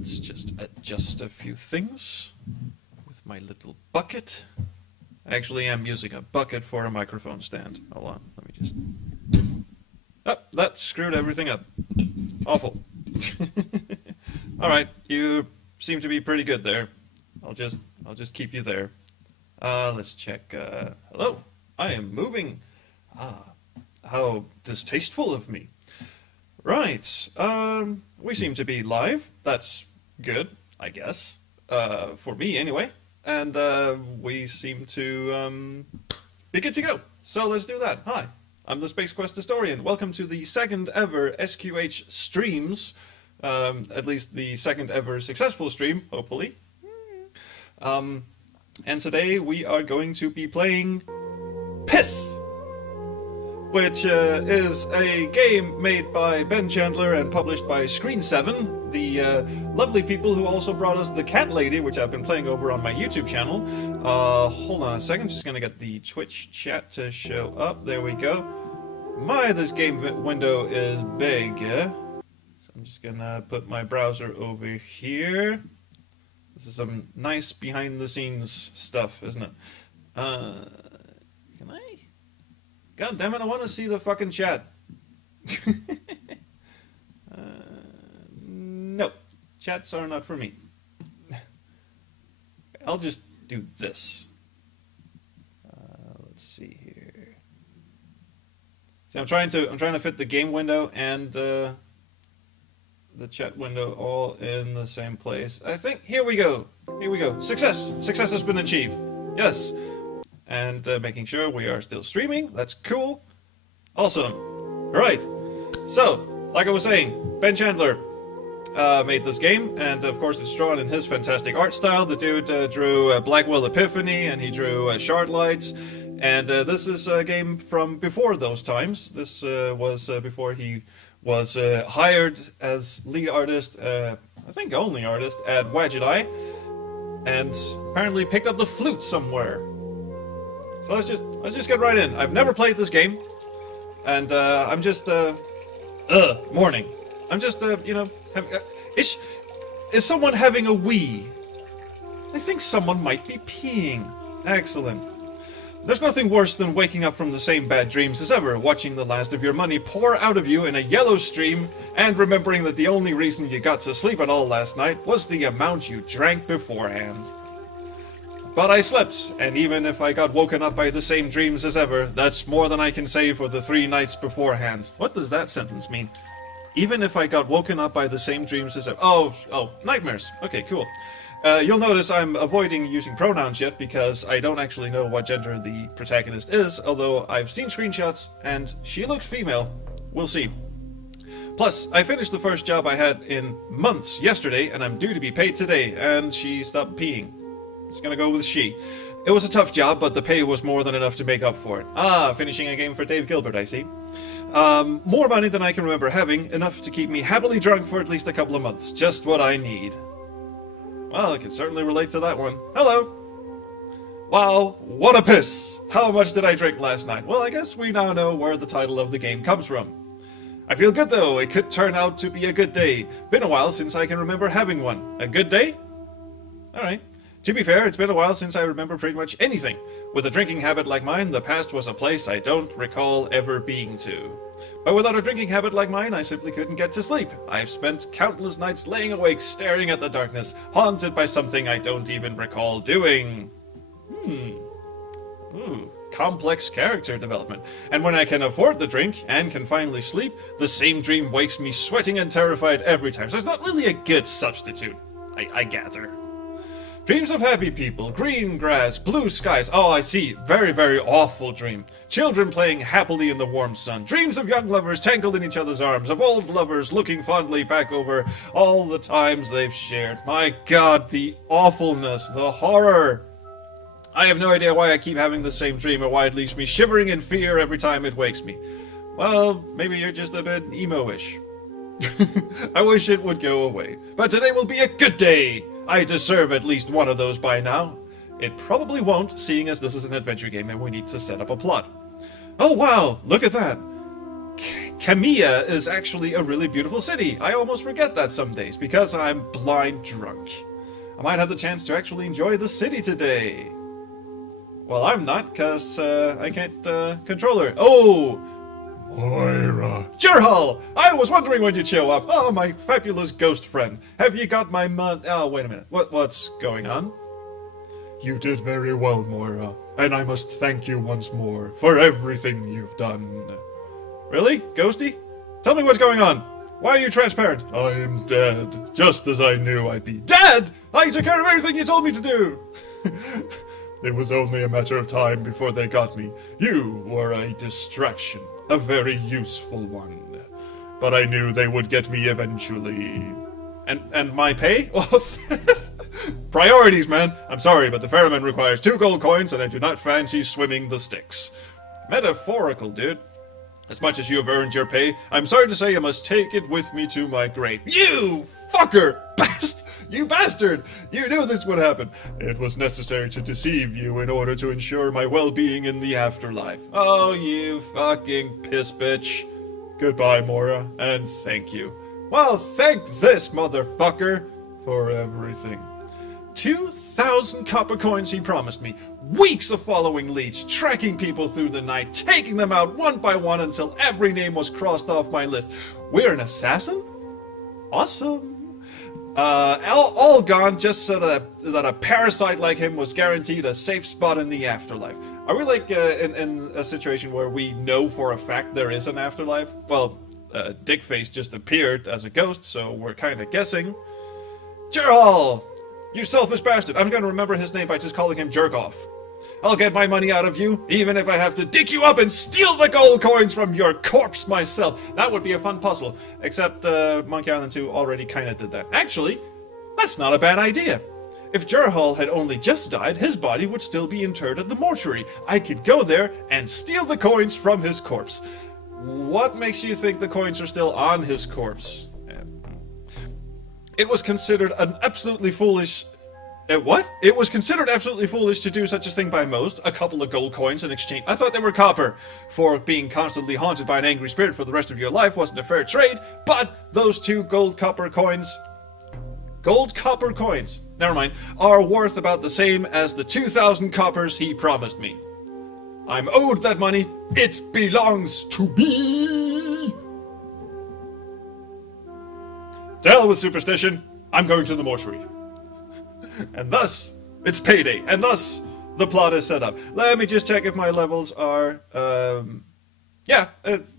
let's just adjust a few things with my little bucket. Actually, I'm using a bucket for a microphone stand. Hold on, let me just... Oh, that screwed everything up. Awful. Alright, you seem to be pretty good there. I'll just keep you there. Let's check, hello, I am moving. Ah, how distasteful of me. Right, we seem to be live. That's good, I guess. For me, anyway. And, we seem to, be good to go. So let's do that. Hi, I'm the Space Quest Historian. Welcome to the second ever SQH streams. At least the second ever successful stream, hopefully. And today we are going to be playing Piss, which is a game made by Ben Chandler and published by Screen7, the lovely people who also brought us The Cat Lady, which I've been playing over on my YouTube channel. Hold on a second, just gonna get the Twitch chat to show up. There we go. My, this game window is big, yeah? So I'm just gonna put my browser over here. This is some nice behind-the-scenes stuff, isn't it? Can I? God damn it, I want to see the fucking chat. No, chats are not for me. I'll just do this. Let's see here. See, I'm trying to fit the game window and the chat window all in the same place. I think, here we go. Here we go. Success! Success has been achieved. Yes. And making sure we are still streaming. That's cool. Awesome. Alright. So, like I was saying, Ben Chandler made this game, and of course it's drawn in his fantastic art style. The dude drew Blackwell Epiphany, and he drew Shardlight. And this is a game from before those times. This was before he was hired as lead artist, I think only artist, at Wadget Eye, and apparently picked up the flute somewhere. So let's just get right in. I've never played this game, and I'm just morning. I'm just you know, is someone having a wee? I think someone might be peeing. Excellent. There's nothing worse than waking up from the same bad dreams as ever, watching the last of your money pour out of you in a yellow stream, and remembering that the only reason you got to sleep at all last night was the amount you drank beforehand. But I slept, and even if I got woken up by the same dreams as ever, that's more than I can say for the 3 nights beforehand. What does that sentence mean? Even if I got woken up by the same dreams as ever... Oh, nightmares. Okay, cool. You'll notice I'm avoiding using pronouns yet because I don't actually know what gender the protagonist is, although I've seen screenshots and she looks female. We'll see. Plus, I finished the first job I had in months yesterday, and I'm due to be paid today, and she stopped peeing. It's gonna go with she. It was a tough job, but the pay was more than enough to make up for it. Ah, finishing a game for Dave Gilbert, I see. More money than I can remember having, enough to keep me happily drunk for at least a couple of months. Just what I need. Well, I can certainly relate to that one. Hello! Wow, what a piss! How much did I drink last night? Well, I guess we now know where the title of the game comes from. I feel good though, it could turn out to be a good day. Been a while since I can remember having one. A good day? Alright. To be fair, it's been a while since I remember pretty much anything. With a drinking habit like mine, the past was a place I don't recall ever being to. But without a drinking habit like mine, I simply couldn't get to sleep. I've spent countless nights laying awake, staring at the darkness, haunted by something I don't even recall doing. Ooh, complex character development. And when I can afford the drink, and can finally sleep, the same dream wakes me sweating and terrified every time. So it's not really a good substitute, I gather. Dreams of happy people, green grass, blue skies. Oh, I see. Very, very awful dream. Children playing happily in the warm sun. Dreams of young lovers tangled in each other's arms. Of old lovers looking fondly back over all the times they've shared. My God, the awfulness, the horror. I have no idea why I keep having the same dream or why it leaves me shivering in fear every time it wakes me. Well, maybe you're just a bit emo-ish. I wish it would go away. But today will be a good day. I deserve at least one of those by now. It probably won't, seeing as this is an adventure game and we need to set up a plot. Oh wow, look at that! Kamiya is actually a really beautiful city. I almost forget that some days because I'm blind drunk. I might have the chance to actually enjoy the city today. Well, I'm not, because I can't control her. Oh! Moira. Jurhal! I was wondering when you'd show up. Oh, my fabulous ghost friend. Have you got my Oh, wait a minute. What's going on? You did very well, Moira. And I must thank you once more for everything you've done. Really? Ghosty? Tell me what's going on. Why are you transparent? I am dead, just as I knew I'd be. Dead? I took care of everything you told me to do! It was only a matter of time before they got me. You were a distraction, a very useful one. But I knew they would get me eventually. And my pay? Priorities, man. I'm sorry, but the ferryman requires 2 gold coins, and I do not fancy swimming the Styx. Metaphorical, dude. As much as you have earned your pay, I'm sorry to say I must take it with me to my grave. You fucker! You bastard! You knew this would happen. It was necessary to deceive you in order to ensure my well-being in the afterlife. Oh, you fucking piss bitch. Goodbye, Moira, and thank you. Well, thank this motherfucker for everything. 2,000 copper coins he promised me. Weeks of following leads, tracking people through the night, taking them out one by one until every name was crossed off my list. We're an assassin? Awesome. All gone just so that a parasite like him was guaranteed a safe spot in the afterlife. Are we like in a situation where we know for a fact there is an afterlife? Well, Dickface just appeared as a ghost, so we're kind of guessing. Jurhal! You selfish bastard! I'm going to remember his name by just calling him Jerkoff. I'll get my money out of you, even if I have to dig you up and steal the gold coins from your corpse myself. That would be a fun puzzle, except Monkey Island 2 already kind of did that. Actually, that's not a bad idea. If Jurhal had only just died, his body would still be interred at the mortuary. I could go there and steal the coins from his corpse. What makes you think the coins are still on his corpse? It was considered an absolutely foolish... what? It was considered absolutely foolish to do such a thing by most. A couple of gold coins in exchange. I thought they were copper. For being constantly haunted by an angry spirit for the rest of your life wasn't a fair trade, but those 2 gold copper coins... Gold copper coins, never mind, are worth about the same as the 2,000 coppers he promised me. I'm owed that money. It belongs to me. To hell with superstition. I'm going to the mortuary. And thus, it's payday. And thus, the plot is set up. Let me just check if my levels are... yeah,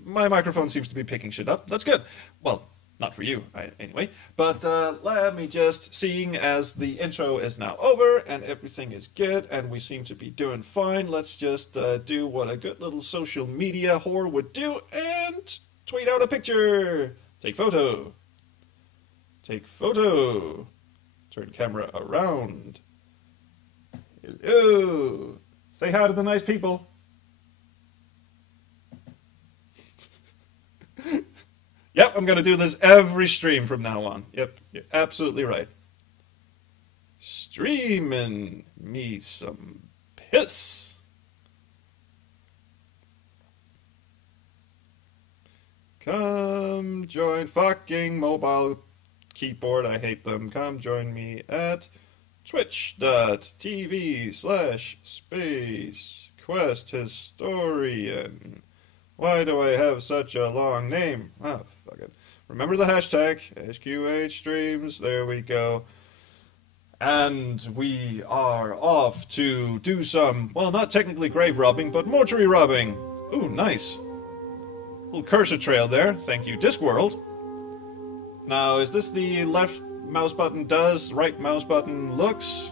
my microphone seems to be picking shit up. That's good. Well, not for you, anyway. But let me just, seeing as the intro is now over and everything is good and we seem to be doing fine, let's just do what a good little social media whore would do and tweet out a picture. Take photo. Take photo. Turn camera around. Hello. Say hi to the nice people. Yep, I'm going to do this every stream from now on. Yep, you're absolutely right. Streaming me some piss. Come join fucking mobile keyboard. I hate them. Come join me at twitch.tv/spacequesthistorian. Why do I have such a long name? Oh, fuck it. Remember the hashtag, SQH streams, there we go. And we are off to do some, well, not technically grave robbing, but mortuary robbing. Ooh, nice. Little cursor trail there, thank you, Discworld. Now, is this the left mouse button does, right mouse button looks?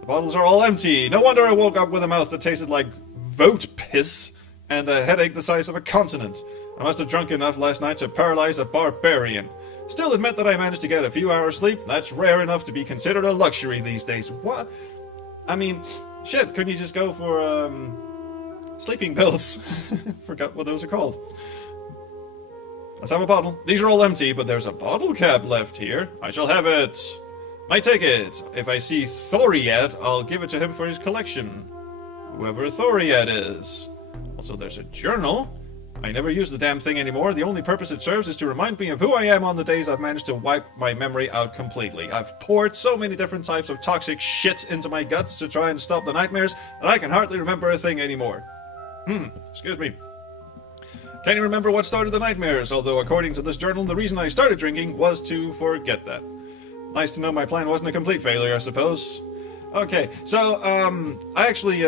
The bottles are all empty. No wonder I woke up with a mouth that tasted like vote piss and a headache the size of a continent. I must have drunk enough last night to paralyze a barbarian. Still, it meant that I managed to get a few hours sleep. That's rare enough to be considered a luxury these days. What? I mean, shit, couldn't you just go for, sleeping pills? Forgot what those are called. Let's have a bottle. These are all empty, but there's a bottle cap left here. I shall have it. Might take it. If I see Thoriad, I'll give it to him for his collection. Whoever Thoriad is. Also, there's a journal. I never use the damn thing anymore. The only purpose it serves is to remind me of who I am on the days I've managed to wipe my memory out completely. I've poured so many different types of toxic shit into my guts to try and stop the nightmares that I can hardly remember a thing anymore. Excuse me. Can't you remember what started the nightmares? Although, according to this journal, the reason I started drinking was to forget that. Nice to know my plan wasn't a complete failure, I suppose. Okay, so, I actually,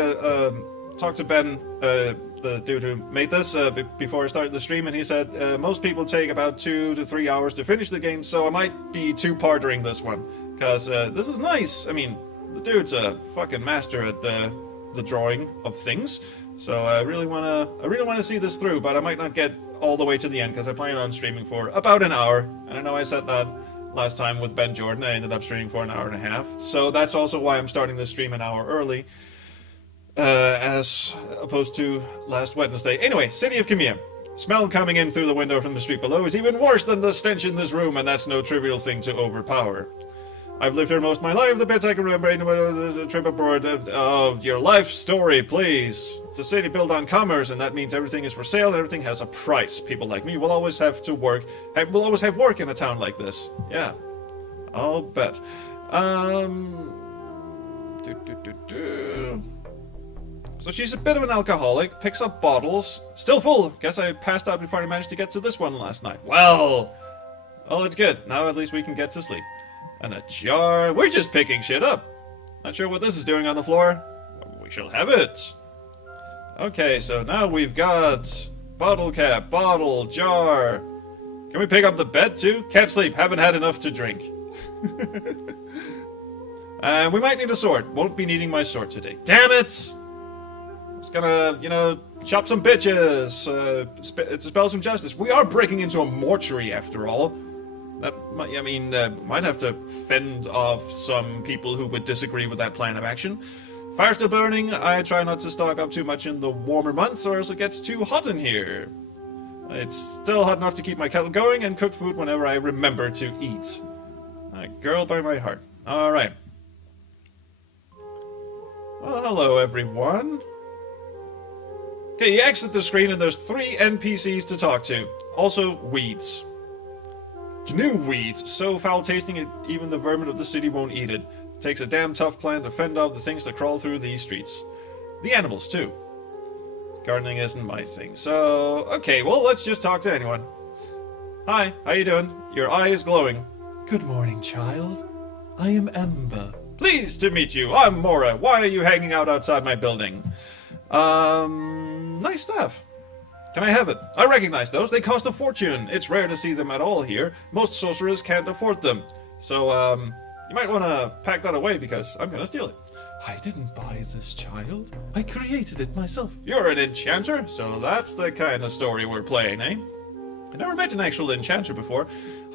talked to Ben, the dude who made this, before I started the stream, and he said, most people take about 2 to 3 hours to finish the game, so I might be two-partering this one. Because, this is nice. I mean, the dude's a fucking master at, the drawing of things. So I really wanna see this through, but I might not get all the way to the end, because I plan on streaming for about an hour. And I know I said that last time with Ben Jordan. I ended up streaming for an hour and a half. So that's also why I'm starting this stream an hour early. As opposed to last Wednesday. Anyway, City of Khemia. Smell coming in through the window from the street below is even worse than the stench in this room, and that's no trivial thing to overpower. I've lived here most of my life, the bits I can remember, a trip abroad. Oh, your life story, please. It's a city built on commerce, and that means everything is for sale and everything has a price. People like me will always have to work. Will always have work in a town like this. Yeah, I'll bet. So she's a bit of an alcoholic, picks up bottles, still full. Guess I passed out before I managed to get to this one last night. Well, it's good. Now at least we can get to sleep. And a jar. We're just picking shit up. Not sure what this is doing on the floor. We shall have it. Okay, so now we've got bottle cap, bottle, jar. Can we pick up the bed too? Can't sleep. Haven't had enough to drink. We might need a sword. Won't be needing my sword today. Damn it! It's gonna, chop some bitches, dispel some justice. We are breaking into a mortuary, after all. That might, might have to fend off some people who would disagree with that plan of action. Fire still burning. I try not to stock up too much in the warmer months, or else it gets too hot in here. It's still hot enough to keep my kettle going and cook food whenever I remember to eat. A girl by my heart. Alright. Well, hello, everyone. Okay, you exit the screen and there's 3 NPCs to talk to. Also, weeds. New weeds, so foul-tasting even the vermin of the city won't eat it. It takes a damn tough plan to fend off the things that crawl through these streets. The animals, too. Gardening isn't my thing, so... Okay, well, let's just talk to anyone. Hi, how you doing? Your eye is glowing. Good morning, child. I am Ember. Pleased to meet you. I'm Mora. Why are you hanging out outside my building? Nice stuff. Can I have it? I recognize those. They cost a fortune. It's rare to see them at all here. Most sorcerers can't afford them. So, you might want to pack that away because I'm going to steal it. I didn't buy this, child. I created it myself. You're an enchanter? So that's the kind of story we're playing, eh? I never met an actual enchanter before.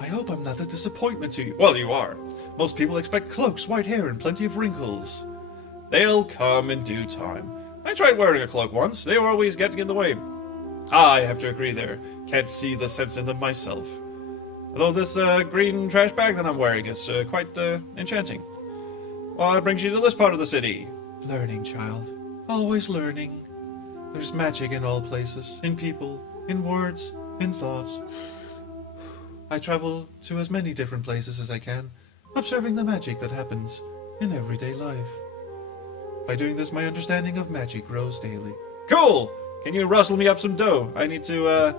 I hope I'm not a disappointment to you. Well, you are. Most people expect cloaks, white hair, and plenty of wrinkles. They'll come in due time. I tried wearing a cloak once. They were always getting in the way. I have to agree there. Can't see the sense in them myself. Although this green trash bag that I'm wearing is quite enchanting. What brings you to this part of the city? Learning, child. Always learning. There's magic in all places. In people, in words, in thoughts. I travel to as many different places as I can, observing the magic that happens in everyday life. By doing this, my understanding of magic grows daily. Cool! Can you rustle me up some dough? I need to,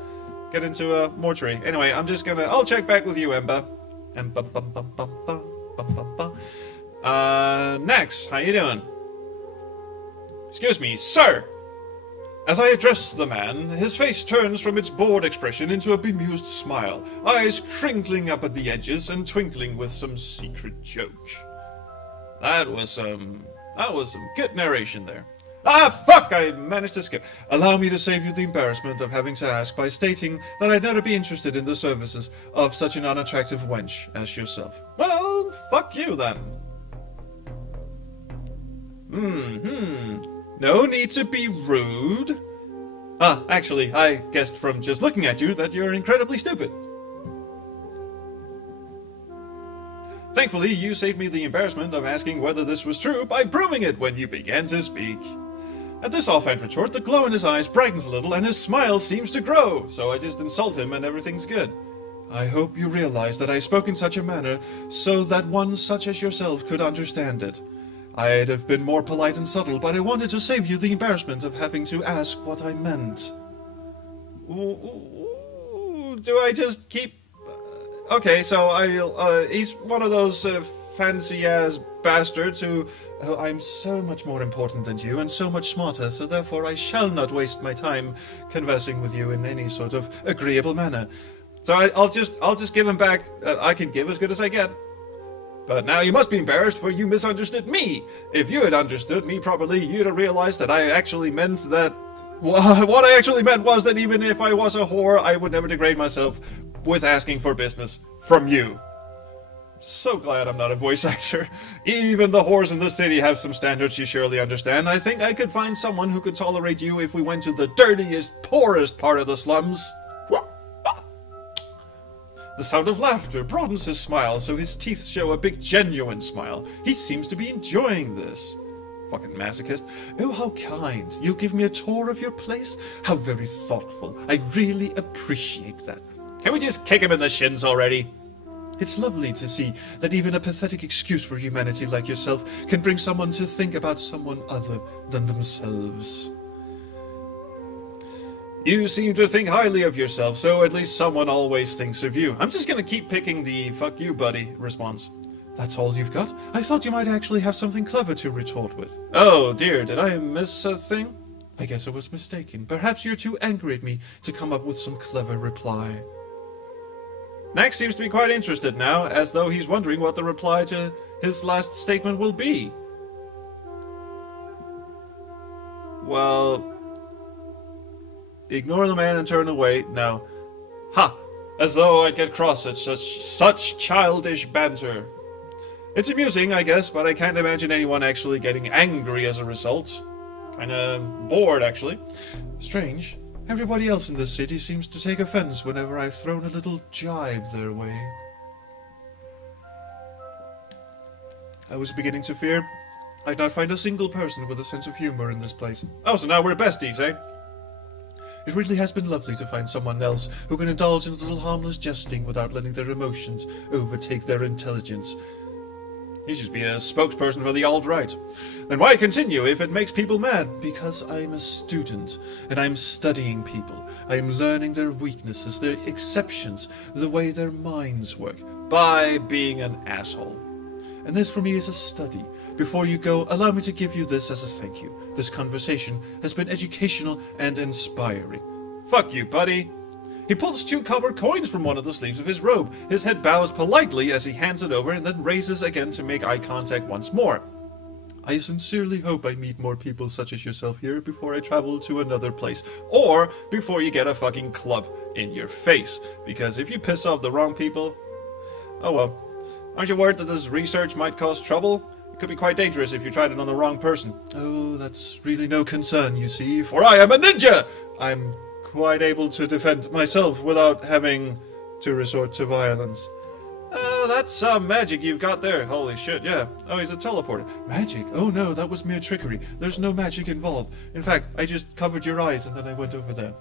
get into a mortuary. Anyway, I'll check back with you, Ember. Next, how you doing? Excuse me, sir! As I address the man, his face turns from its bored expression into a bemused smile, eyes crinkling up at the edges and twinkling with some secret joke. That was some good narration there. Ah, fuck! I managed to skip. Allow me to save you the embarrassment of having to ask by stating that I'd never be interested in the services of such an unattractive wench as yourself. Well, fuck you then. No need to be rude. Ah, actually, I guessed from just looking at you that you're incredibly stupid. Thankfully, you saved me the embarrassment of asking whether this was true by proving it when you began to speak. At this offhand retort, the glow in his eyes brightens a little and his smile seems to grow, so I just insult him and everything's good. I hope you realize that I spoke in such a manner so that one such as yourself could understand it. I'd have been more polite and subtle, but I wanted to save you the embarrassment of having to ask what I meant. Do I just keep... Okay, so he's one of those fancy-ass bastards who... Oh, I'm so much more important than you and so much smarter, so therefore I shall not waste my time conversing with you in any sort of agreeable manner. So I'll just give him back. I can give as good as I get. But now you must be embarrassed, for you misunderstood me. If you had understood me properly, you'd have realized that I actually meant that... What I actually meant was that even if I was a whore, I would never degrade myself with asking for business from you. So glad I'm not a voice actor. Even the whores in the city have some standards you surely understand. I think I could find someone who could tolerate you if we went to the dirtiest, poorest part of the slums. The sound of laughter broadens his smile so his teeth show a big genuine smile. He seems to be enjoying this. Fucking masochist. Oh, how kind. You'll give me a tour of your place? How very thoughtful. I really appreciate that. Can we just kick him in the shins already? It's lovely to see that even a pathetic excuse for humanity like yourself can bring someone to think about someone other than themselves. You seem to think highly of yourself, so at least someone always thinks of you. I'm just gonna keep picking the "fuck you, buddy" response. That's all you've got? I thought you might actually have something clever to retort with. Oh dear, did I miss a thing? I guess I was mistaken. Perhaps you're too angry at me to come up with some clever reply. Nax seems to be quite interested now, as though he's wondering what the reply to his last statement will be. Well... Ignore the man and turn away. No. Ha! As though I'd get cross at such childish banter. It's amusing, I guess, but I can't imagine anyone actually getting angry as a result. Kinda bored, actually. Strange. Everybody else in this city seems to take offense whenever I've thrown a little jibe their way. I was beginning to fear I'd not find a single person with a sense of humor in this place. Oh, so now we're besties, eh? It really has been lovely to find someone else who can indulge in a little harmless jesting without letting their emotions overtake their intelligence. You should be a spokesperson for the alt-right. Then why continue if it makes people mad? Because I'm a student, and I'm studying people. I'm learning their weaknesses, their exceptions, the way their minds work, by being an asshole. And this for me is a study. Before you go, allow me to give you this as a thank you. This conversation has been educational and inspiring. Fuck you, buddy. He pulls 2 copper coins from one of the sleeves of his robe. His head bows politely as he hands it over and then raises again to make eye contact once more. I sincerely hope I meet more people such as yourself here before I travel to another place. Or before you get a fucking club in your face. Because if you piss off the wrong people... Oh well. Aren't you worried that this research might cause trouble? It could be quite dangerous if you tried it on the wrong person. Oh, that's really no concern, you see, for I am a ninja! I'm quite able to defend myself without having to resort to violence. That's some magic you've got there. Holy shit, yeah. Oh, he's a teleporter. Magic? Oh no, that was mere trickery. There's no magic involved. In fact, I just covered your eyes and then I went over there.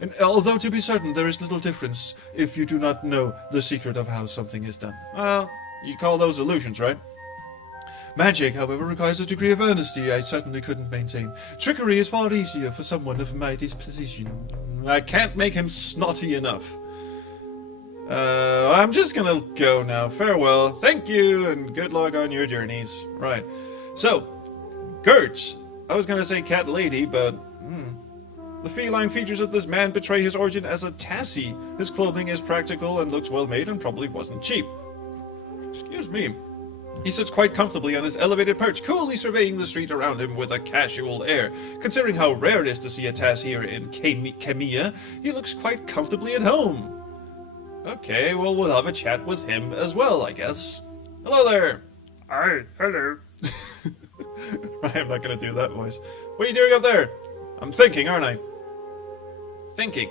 And although to be certain, there is little difference if you do not know the secret of how something is done. Well, you call those illusions, right? Magic, however, requires a degree of earnesty I certainly couldn't maintain. Trickery is far easier for someone of my disposition. I can't make him snotty enough. I'm just gonna go now. Farewell. Thank you, and good luck on your journeys. Right. So, Gertz. I was gonna say cat lady, but... The feline features of this man betray his origin as a tassie. His clothing is practical and looks well made and probably wasn't cheap. Excuse me. He sits quite comfortably on his elevated perch, coolly surveying the street around him with a casual air. Considering how rare it is to see a tass here in Kemia, he looks quite comfortably at home. Okay, well, we'll have a chat with him as well, I guess. Hello there! Hi, hello. I'm not gonna do that voice. What are you doing up there? I'm thinking, aren't I? Thinking.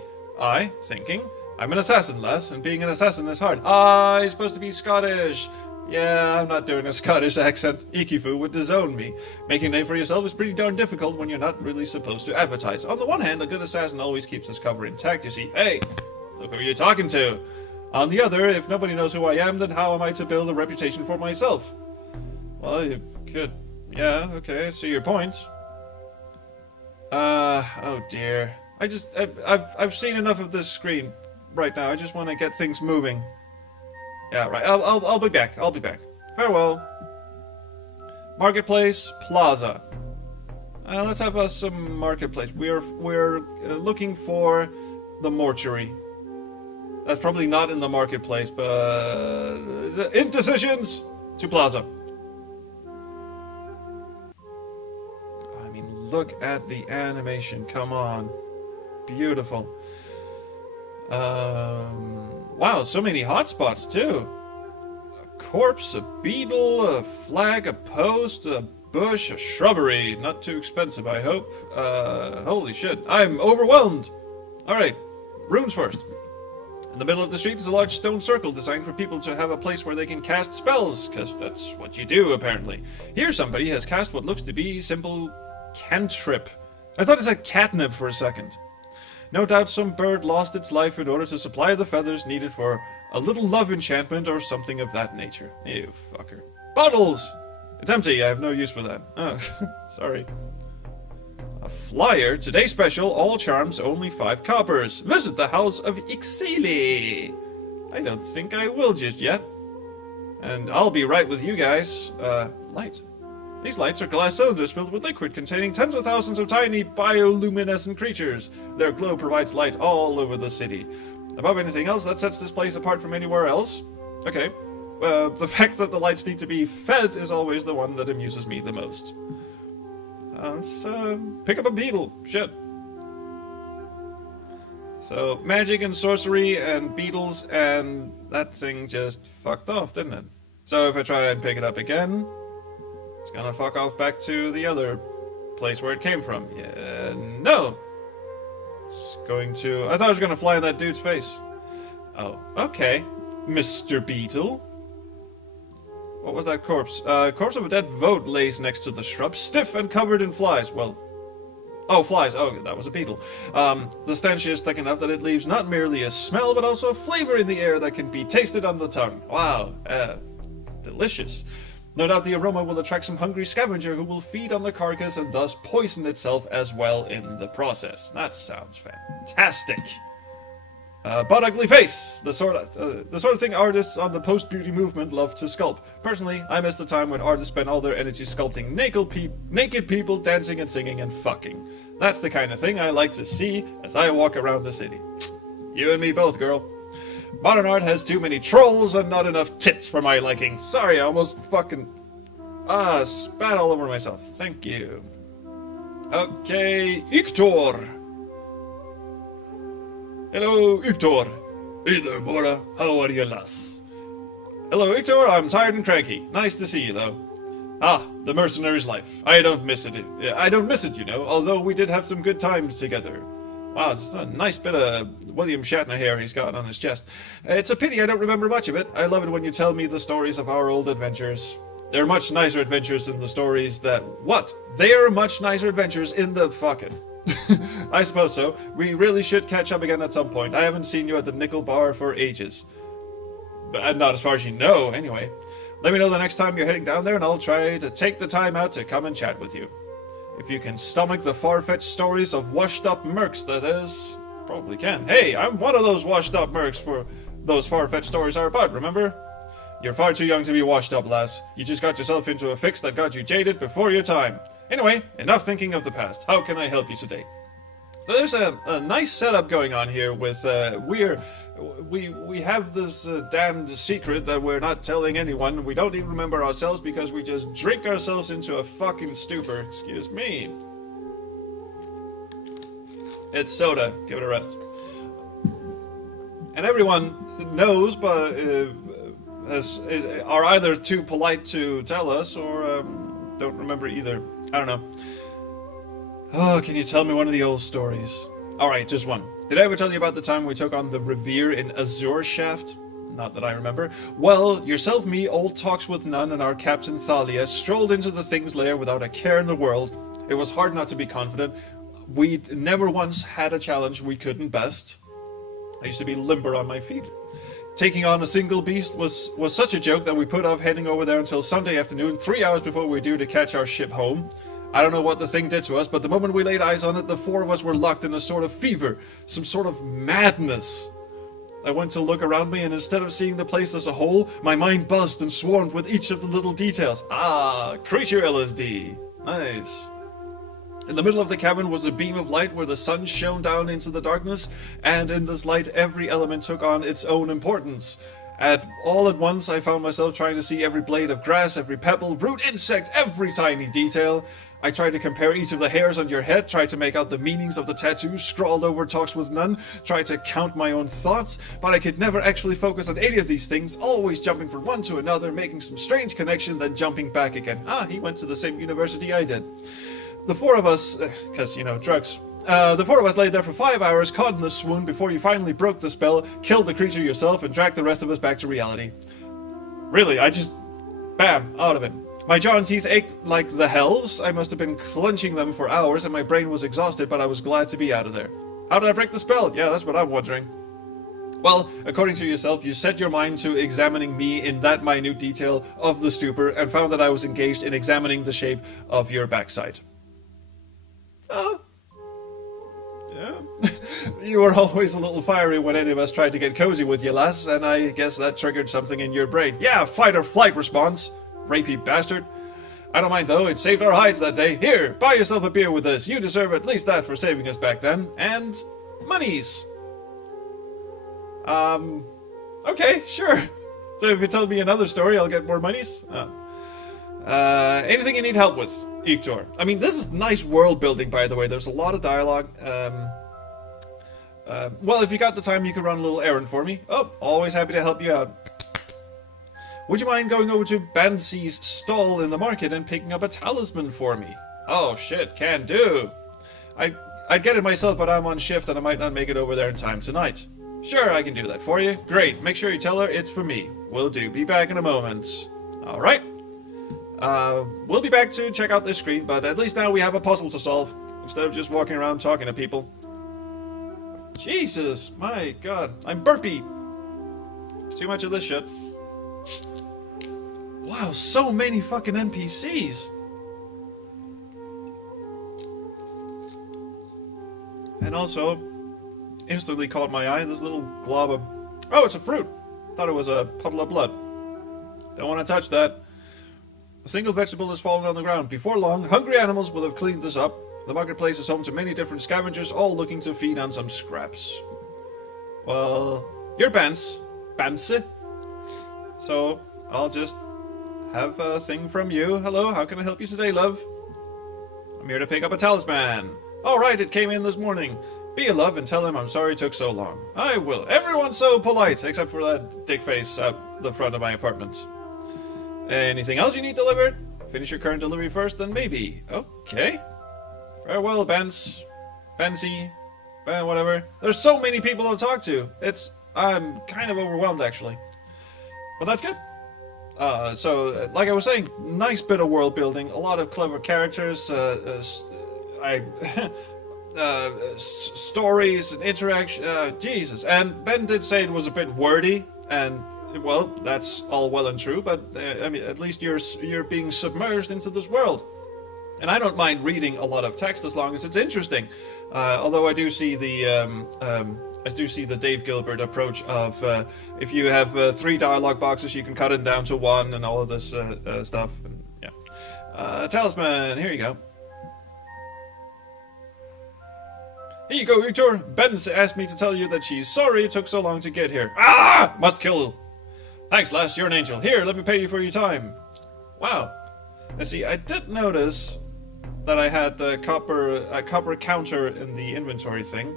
Thinking? I'm an assassin, lass, and being an assassin is hard. I'm supposed to be Scottish. Yeah, I'm not doing a Scottish accent. Ikifu would disown me. Making a name for yourself is pretty darn difficult when you're not really supposed to advertise. On the one hand, a good assassin always keeps his cover intact, you see. Hey, look who you're talking to. On the other, if nobody knows who I am, then how am I to build a reputation for myself? Well, you could... Yeah, okay, I see your point. Oh dear. I've seen enough of this screen right now. I just want to get things moving. Yeah, right. I'll be back. I'll be back. Farewell. Marketplace Plaza. Let's have us some marketplace. We're looking for the mortuary. That's probably not in the marketplace, but indecisions to Plaza. I mean, look at the animation. Come on, beautiful. Wow, so many hotspots too. A corpse, a beetle, a flag, a post, a bush, a shrubbery. Not too expensive, I hope. Holy shit, I'm overwhelmed. Alright, rooms first. In the middle of the street is a large stone circle designed for people to have a place where they can cast spells, because that's what you do, apparently. Here somebody has cast what looks to be simple cantrip. I thought it said catnip for a second. No doubt some bird lost its life in order to supply the feathers needed for a little love enchantment or something of that nature. You fucker. Bottles! It's empty, I have no use for that. Oh, sorry. A flyer, today special, all charms, only 5 coppers. Visit the house of Ixili. I don't think I will just yet. And I'll be right with you guys. Light. These lights are glass cylinders filled with liquid containing tens of thousands of tiny bioluminescent creatures. Their glow provides light all over the city. Above anything else that sets this place apart from anywhere else. Okay. The fact that the lights need to be fed is always the one that amuses me the most. Let's pick up a beetle. Shit. So, magic and sorcery and beetles, and that thing just fucked off, didn't it? So if I try and pick it up again, it's gonna fuck off back to the other place where it came from. Yeah, no! It's going to... I thought it was gonna fly in that dude's face. Oh, okay. Mr. Beetle. What was that corpse? Corpse of a dead vote lays next to the shrub, stiff and covered in flies. Well... Oh, flies. Oh, that was a beetle. The stench is thick enough that it leaves not merely a smell, but also a flavor in the air that can be tasted on the tongue. Wow. Delicious. No doubt the aroma will attract some hungry scavenger who will feed on the carcass and thus poison itself as well in the process. That sounds fantastic. Butt ugly face, the sort of thing artists on the post-beauty movement love to sculpt. Personally, I miss the time when artists spent all their energy sculpting naked people dancing and singing and fucking. That's the kind of thing I like to see as I walk around the city. You and me both, girl. Modern art has too many trolls and not enough tits for my liking. Sorry, I almost fucking... spat all over myself. Thank you. Okay, Ictor. Hello, Ictor. Hey there, Mora. How are you, lass? Hello, Ictor. I'm tired and cranky. Nice to see you, though. Ah, the mercenary's life. I don't miss it. I don't miss it, you know, although we did have some good times together. Wow, it's a nice bit of William Shatner hair he's got on his chest. It's a pity I don't remember much of it. I love it when you tell me the stories of our old adventures. There are much nicer adventures in the stories that... What? There are much nicer adventures in the fucking... I suppose so. We really should catch up again at some point. I haven't seen you at the Nickel Bar for ages. But not as far as you know, anyway. Let me know the next time you're heading down there, and I'll try to take the time out to come and chat with you. If you can stomach the far-fetched stories of washed-up mercs, that is. Probably can. Hey, I'm one of those washed-up mercs for those far-fetched stories are about, remember? You're far too young to be washed up, lass. You just got yourself into a fix that got you jaded before your time. Anyway, enough thinking of the past. How can I help you today? So there's a nice setup going on here with, we have this damned secret that we're not telling anyone. We don't even remember ourselves because we just drink ourselves into a fucking stupor. Excuse me. It's soda. Give it a rest. And everyone knows, but are either too polite to tell us or don't remember either. I don't know. Oh, can you tell me one of the old stories? Alright, just one. Did I ever tell you about the time we took on the Revere in Azure Shaft? Not that I remember. Well, yourself, me, old Talks with None, and our Captain Thalia strolled into the Thing's lair without a care in the world. It was hard not to be confident. We'd never once had a challenge we couldn't best. I used to be limber on my feet. Taking on a single beast was such a joke that we put off heading over there until Sunday afternoon, 3 hours before we were due to catch our ship home. I don't know what the thing did to us, but the moment we laid eyes on it, the four of us were locked in a sort of fever, some sort of madness. I went to look around me, and instead of seeing the place as a whole, my mind buzzed and swarmed with each of the little details. Ah, creature LSD. Nice. In the middle of the cabin was a beam of light where the sun shone down into the darkness, and in this light every element took on its own importance. All at once I found myself trying to see every blade of grass, every pebble, root, insect, every tiny detail. I tried to compare each of the hairs on your head, tried to make out the meanings of the tattoos scrawled over Talks with None, tried to count my own thoughts, but I could never actually focus on any of these things, always jumping from one to another, making some strange connection, then jumping back again. Ah, he went to the same university I did. The four of us, because, you know, drugs. The four of us laid there for 5 hours, caught in the swoon, before you finally broke the spell, killed the creature yourself, and dragged the rest of us back to reality. Really, I just... bam, out of it. My jaw and teeth ached like the hells. I must have been clenching them for hours, and my brain was exhausted, but I was glad to be out of there. How did I break the spell? Yeah, that's what I'm wondering. Well, according to yourself, you set your mind to examining me in that minute detail of the stupor, and found that I was engaged in examining the shape of your backside. Yeah. You were always a little fiery when any of us tried to get cozy with you, lass, and I guess that triggered something in your brain. Yeah, fight or flight response. Rapey bastard. I don't mind though, it saved our hides that day. Here, buy yourself a beer with us. You deserve at least that for saving us back then. And... monies. Okay, sure. So if you tell me another story, I'll get more monies? Oh. Anything you need help with, Iktor? I mean, this is nice world building, by the way. There's a lot of dialogue. Well, if you got the time, you could run a little errand for me. Oh, always happy to help you out. Would you mind going over to Bansi's stall in the market and picking up a talisman for me? Oh, shit, can do. I'd get it myself, but I'm on shift and I might not make it over there in time tonight. Sure, I can do that for you. Great, make sure you tell her it's for me. Will do. Be back in a moment. Alright. We'll be back to check out this screen, but at least now we have a puzzle to solve, instead of just walking around talking to people. Jesus, my god, I'm burpy. Too much of this shit. Wow, so many fucking NPCs. And also, instantly caught my eye, this little glob of... oh, it's a fruit! Thought it was a puddle of blood. Don't want to touch that. A single vegetable has fallen on the ground. Before long, hungry animals will have cleaned this up. The marketplace is home to many different scavengers, all looking to feed on some scraps. Well, you're Bansi. So, I'll just have a thing from you. Hello, how can I help you today, love? I'm here to pick up a talisman. Alright, it came in this morning. Be a love and tell him I'm sorry it took so long. I will. Everyone's so polite, except for that dick face out the front of my apartment. Anything else you need delivered? Finish your current delivery first, then maybe. Okay. Farewell, Bansi. Whatever. There's so many people to talk to. I'm kind of overwhelmed, actually. But that's good. So, like I was saying, nice bit of world building, a lot of clever characters, stories and interaction. Jesus. And Ben did say it was a bit wordy, and well, that's all well and true. But I mean, at least you're being submerged into this world, and I don't mind reading a lot of text as long as it's interesting. Although I do see the Dave Gilbert approach of if you have 3 dialogue boxes, you can cut it down to 1, and all of this stuff. And, yeah, talisman. Here you go. Here you go, Victor. Ben asked me to tell you that she's sorry it took so long to get here. Ah! Must kill. Thanks, lass. You're an angel. Here, let me pay you for your time. Wow. Let's see. I did notice that I had a copper counter in the inventory thing.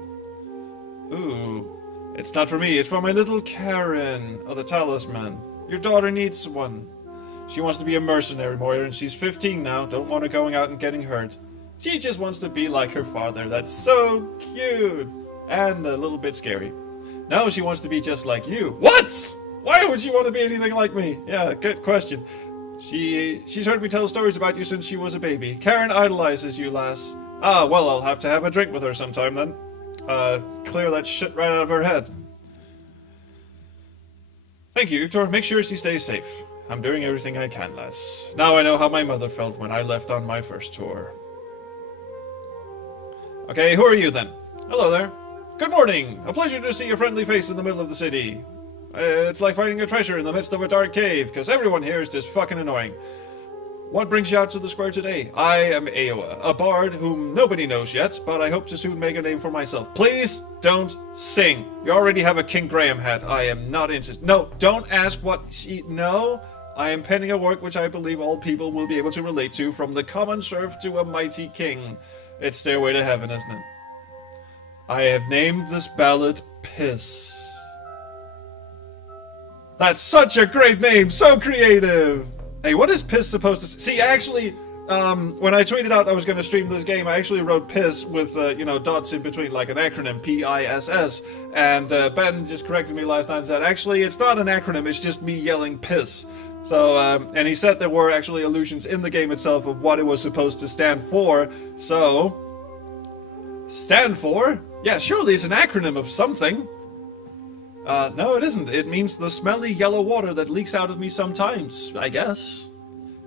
Ooh. It's not for me. It's for my little Karen. Oh, the talisman. Your daughter needs one. She wants to be a mercenary, Moira, and she's 15 now. Don't want her going out and getting hurt. She just wants to be like her father. That's so cute. And a little bit scary. No, she wants to be just like you. What? Why would she want to be anything like me? Yeah, good question. She's heard me tell stories about you since she was a baby. Karen idolizes you, lass. Ah, well, I'll have to have a drink with her sometime then. Clear that shit right out of her head. Thank you, Victor. Make sure she stays safe. I'm doing everything I can, lass. Now I know how my mother felt when I left on my first tour. Okay, who are you then? Hello there. Good morning. A pleasure to see a friendly face in the middle of the city. It's like finding a treasure in the midst of a dark cave, because everyone here is just fucking annoying. What brings you out to the square today? I am Aowa, a bard whom nobody knows yet, but I hope to soon make a name for myself. Please don't sing. You already have a King Graham hat. I am not interested. No, don't ask what she... No, I am penning a work which I believe all people will be able to relate to, from the common serf to a mighty king. It's Stairway to Heaven, isn't it? I have named this ballad Piss. That's such a great name! So creative! Hey, what is Piss supposed to... See, actually, when I tweeted out I was going to stream this game, I actually wrote Piss with, dots in between, like an acronym, P-I-S-S. And Ben just corrected me last night and said, actually, it's not an acronym, it's just me yelling Piss. So, and he said there were actually allusions in the game itself of what it was supposed to stand for. So, stand for? Yeah, surely it's an acronym of something. No, it isn't. It means the smelly yellow water that leaks out of me sometimes, I guess.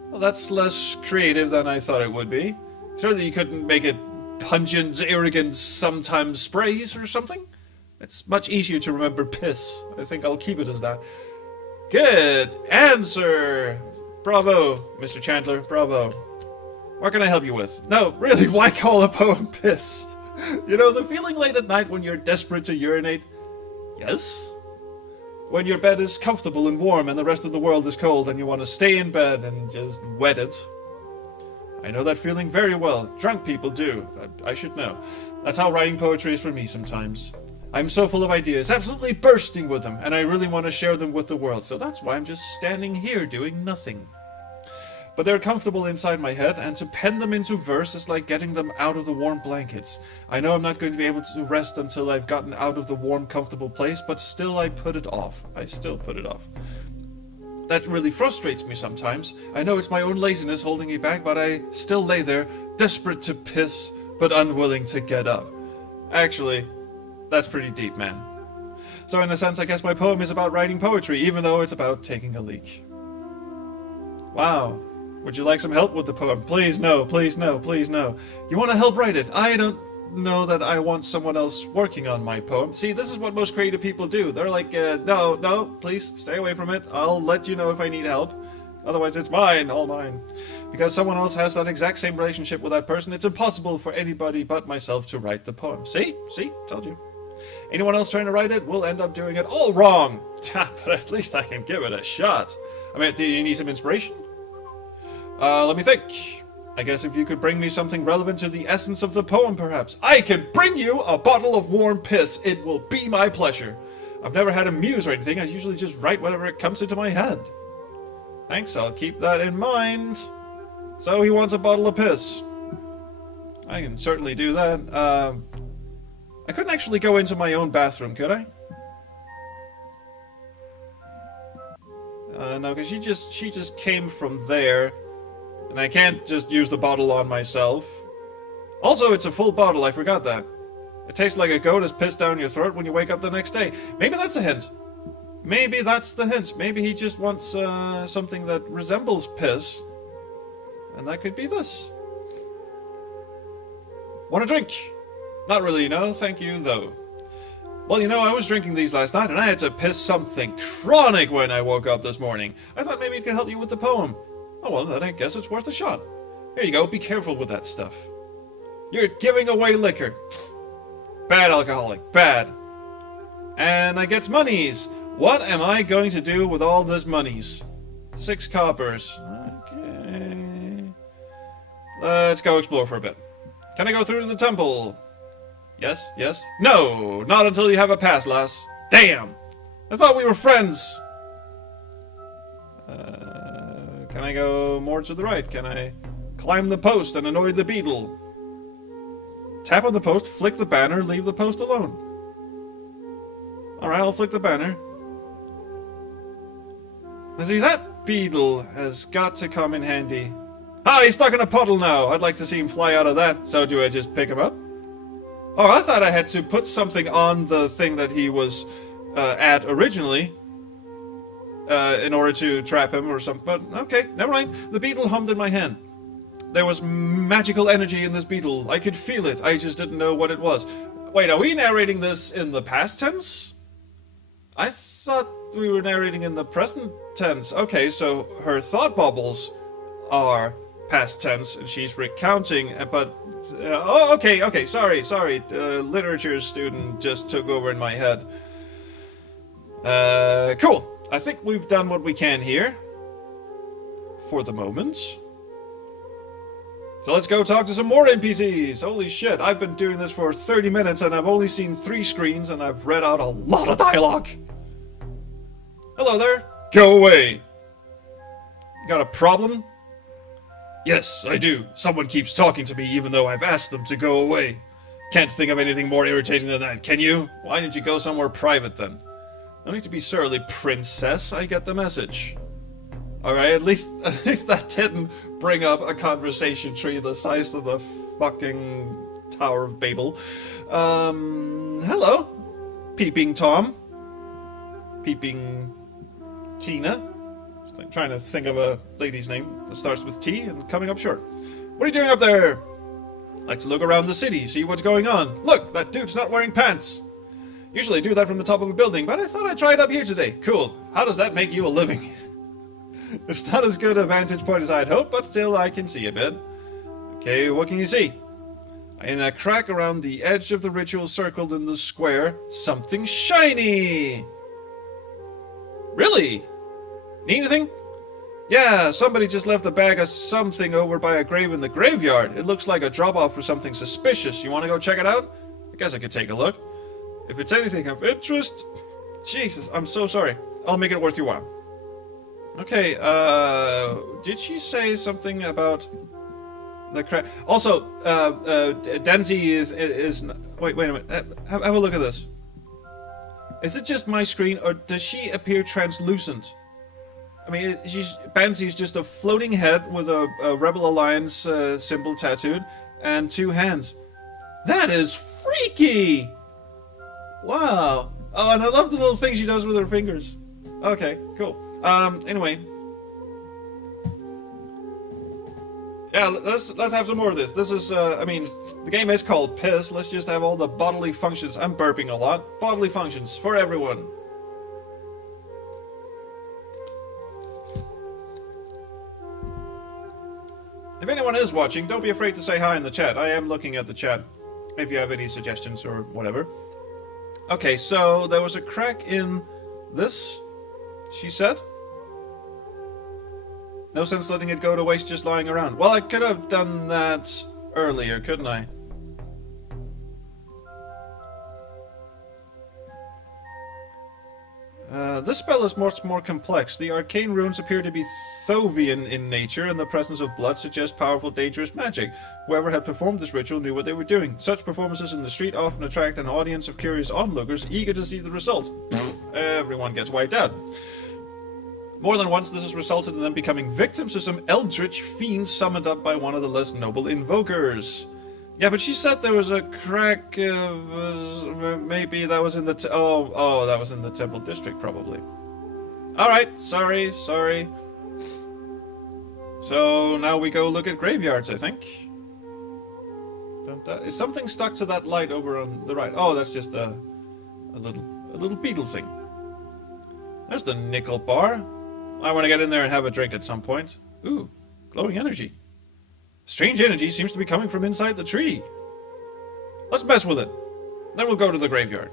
Well, that's less creative than I thought it would be. Surely you couldn't make it pungent, arrogant, sometimes sprays or something? It's much easier to remember Piss. I think I'll keep it as that. Good answer! Bravo, Mr. Chandler, bravo. What can I help you with? No, really, why call a poem Piss? You know, the feeling late at night when you're desperate to urinate? Yes? When your bed is comfortable and warm and the rest of the world is cold and you want to stay in bed and just wet it. I know that feeling very well. Drunk people do. I should know. That's how writing poetry is for me sometimes. I'm so full of ideas, absolutely bursting with them, and I really want to share them with the world, so that's why I'm just standing here doing nothing. But they're comfortable inside my head, and to pen them into verse is like getting them out of the warm blankets. I know I'm not going to be able to rest until I've gotten out of the warm, comfortable place, but still I put it off. I still put it off. That really frustrates me sometimes. I know it's my own laziness holding me back, but I still lay there, desperate to piss, but unwilling to get up. Actually, that's pretty deep, man. So in a sense, I guess my poem is about writing poetry, even though it's about taking a leak. Wow. Would you like some help with the poem? Please no, please no, please no. You want to help write it? I don't know that I want someone else working on my poem. See, this is what most creative people do. They're like, no, please stay away from it. I'll let you know if I need help. Otherwise, it's mine, all mine. Because someone else has that exact same relationship with that person, it's impossible for anybody but myself to write the poem. See? Told you. Anyone else trying to write it will end up doing it all wrong. But at least I can give it a shot. I mean, do you need some inspiration? Let me think. I guess if you could bring me something relevant to the essence of the poem, perhaps. I can bring you a bottle of warm piss. It will be my pleasure. I've never had a muse or anything. I usually just write whatever it comes into my head. Thanks, I'll keep that in mind. So he wants a bottle of piss. I can certainly do that. I couldn't actually go into my own bathroom, could I? No, because she just came from there. And I can't just use the bottle on myself. Also, it's a full bottle, I forgot that. It tastes like a goat has pissed down your throat when you wake up the next day. Maybe that's a hint. Maybe that's the hint. Maybe he just wants something that resembles piss. And that could be this. Want a drink? Not really, no. Thank you, though. Well, you know, I was drinking these last night, and I had to piss something chronic when I woke up this morning. I thought maybe it could help you with the poem. Oh, well, then I guess it's worth a shot. Here you go. Be careful with that stuff. You're giving away liquor. Bad alcoholic. Bad. And I get monies. What am I going to do with all this monies? 6 coppers. Okay. Let's go explore for a bit. Can I go through to the temple? Yes, yes. No, not until you have a pass, lass. Damn! I thought we were friends. Can I go more to the right? Can I climb the post and annoy the beetle? Tap on the post, flick the banner, leave the post alone. Alright, I'll flick the banner. See, that beetle has got to come in handy. Ah, he's stuck in a puddle now. I'd like to see him fly out of that. So do I just pick him up? Oh, I thought I had to put something on the thing that he was at originally in order to trap him or something. But okay, never mind. The beetle hummed in my hand. There was magical energy in this beetle. I could feel it. I just didn't know what it was. Wait, are we narrating this in the past tense? I thought we were narrating in the present tense. Okay, so her thought bubbles are past tense, and she's recounting, but... oh, okay, sorry. Literature student just took over in my head. Cool. I think we've done what we can here. For the moment. So let's go talk to some more NPCs! Holy shit, I've been doing this for 30 minutes and I've only seen 3 screens and I've read out a lot of dialogue! Hello there! Go away! You got a problem? Yes, I do. Someone keeps talking to me even though I've asked them to go away. Can't think of anything more irritating than that, can you? Why didn't you go somewhere private then? No need to be surly, princess. I get the message. Alright, at least that didn't bring up a conversation tree the size of the fucking Tower of Babel. Hello? Peeping Tom? Peeping Tina? Just trying to think of a lady's name that starts with T and coming up short. What are you doing up there? Like to look around the city, see what's going on. Look, that dude's not wearing pants. Usually I do that from the top of a building, but I thought I'd try it up here today. Cool. How does that make you a living? It's not as good a vantage point as I'd hoped, but still I can see a bit. Okay, what can you see? In a crack around the edge of the ritual circled in the square, something shiny! Really? Need anything? Yeah, somebody just left a bag of something over by a grave in the graveyard. It looks like a drop-off for something suspicious. You want to go check it out? I guess I could take a look. If it's anything of interest... Jesus, I'm so sorry. I'll make it worth your while. Okay, did she say something about the crack? Also, Danzy is wait a minute. Have a look at this. Is it just my screen, or does she appear translucent? I mean, Bansy's just a floating head with a Rebel Alliance symbol tattooed and 2 hands. That is freaky! Wow. Oh, and I love the little thing she does with her fingers. Okay, cool. Anyway. Yeah, let's have some more of this. This is, I mean, the game is called Piss. Let's just have all the bodily functions. I'm burping a lot. Bodily functions for everyone. If anyone is watching, don't be afraid to say hi in the chat. I am looking at the chat if you have any suggestions or whatever. Okay, so there was a crack in this, she said. No sense letting it go to waste just lying around. Well, I could have done that earlier, couldn't I? This spell is much more complex. The arcane runes appear to be Thovian in nature, and the presence of blood suggests powerful, dangerous magic. Whoever had performed this ritual knew what they were doing. Such performances in the street often attract an audience of curious onlookers, eager to see the result. Everyone gets wiped out. More than once, this has resulted in them becoming victims of some eldritch fiend summoned up by one of the less noble invokers. Yeah, but she said there was a crack. Maybe that was in the oh, that was in the Temple District, probably. All right, sorry. So now we go look at graveyards, I think. Is something stuck to that light over on the right? Oh, that's just a little beetle thing. There's the nickel bar. I want to get in there and have a drink at some point. Ooh, glowing energy. Strange energy seems to be coming from inside the tree. Let's mess with it. Then we'll go to the graveyard.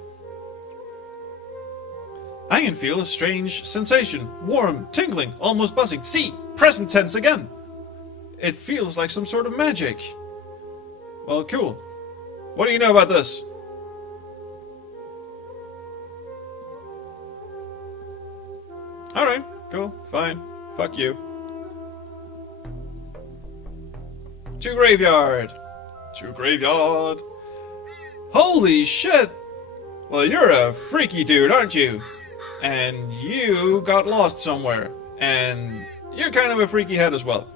I can feel a strange sensation. Warm, tingling, almost buzzing. See, present tense again. It feels like some sort of magic. Well, cool. What do you know about this? Alright, cool, fine. Fuck you. To graveyard! To graveyard! Holy shit! Well, you're a freaky dude, aren't you? And you got lost somewhere. And you're kind of a freaky head as well.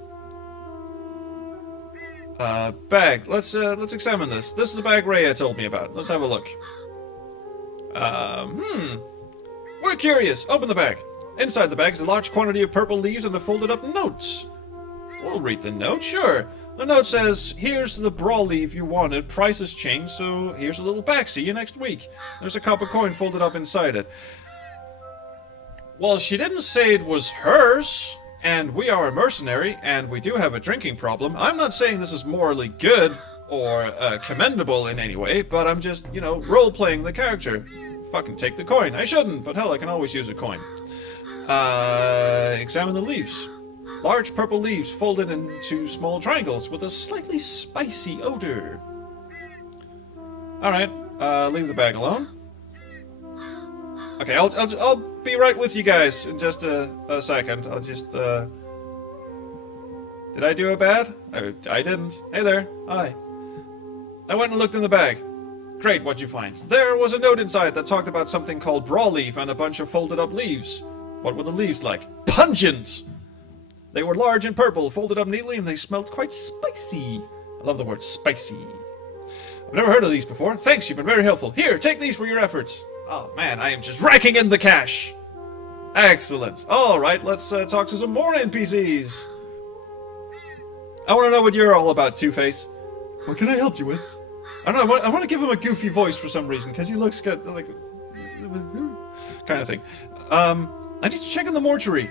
Bag. Let's examine this. This is the bag Rhea told me about. Let's have a look. We're curious. Open the bag. Inside the bag is a large quantity of purple leaves and a folded up notes. We'll read the note, sure. The note says, here's the brawl leaf you wanted, price has changed, so here's a little back, see you next week. There's a copper coin folded up inside it. Well, she didn't say it was hers, and we are a mercenary, and we do have a drinking problem. I'm not saying this is morally good or commendable in any way, but I'm just, you know, role-playing the character. Fucking take the coin. I shouldn't, but hell, I can always use a coin. Examine the leaves. Large purple leaves folded into small triangles with a slightly spicy odor. Alright, leave the bag alone. Okay, I'll be right with you guys in just a second. I'll just, Did I do a bad? I didn't. Hey there. Hi. I went and looked in the bag. Great, what'd you find? There was a note inside that talked about something called brawl leaf and a bunch of folded up leaves. What were the leaves like? Pungent! They were large and purple, folded up neatly, and they smelled quite spicy. I love the word spicy. I've never heard of these before. Thanks, you've been very helpful. Here, take these for your efforts. Oh man, I am just raking in the cash. Excellent. Alright, let's talk to some more NPCs. I want to know what you're all about, Two-Face. What can I help you with? I don't know, I want to give him a goofy voice for some reason, because he looks good, like... kind of thing. I need to check in the mortuary.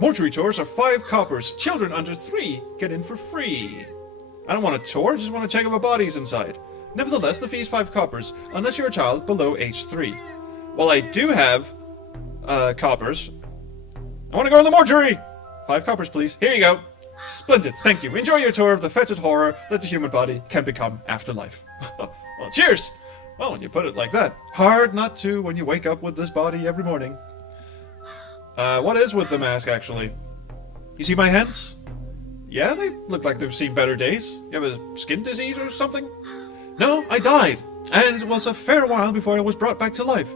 Mortuary tours are 5 coppers. Children under 3 get in for free. I don't want a tour, I just want to check if a body's inside. Nevertheless, the fee is 5 coppers, unless you're a child below age 3. Well, I do have, coppers. I want to go in the mortuary! 5 coppers, please. Here you go. Splendid, thank you. Enjoy your tour of the fetid horror that the human body can become after life. Well, cheers! Well, when you put it like that. Hard not to when you wake up with this body every morning. What is with the mask, actually? You see my hands? Yeah, they look like they've seen better days. You have a skin disease or something? No, I died, and it was a fair while before I was brought back to life.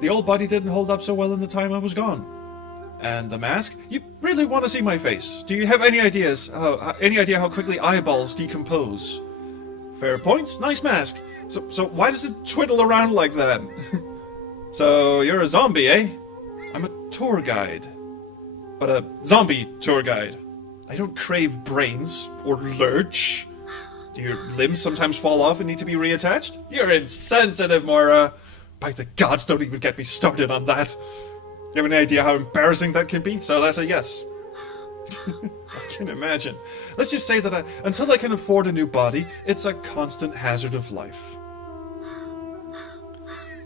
The old body didn't hold up so well in the time I was gone. And the mask? You really want to see my face? Do you have any ideas? Any idea how quickly eyeballs decompose? Fair point. Nice mask. So why does it twiddle around like that? So you're a zombie, eh? I'm a tour guide. But a zombie tour guide. I don't crave brains or lurch. Do your limbs sometimes fall off and need to be reattached? You're insensitive, Moira. By the gods, don't even get me started on that. Do you have any idea how embarrassing that can be? So that's a yes. I can imagine. Let's just say that until I can afford a new body, it's a constant hazard of life.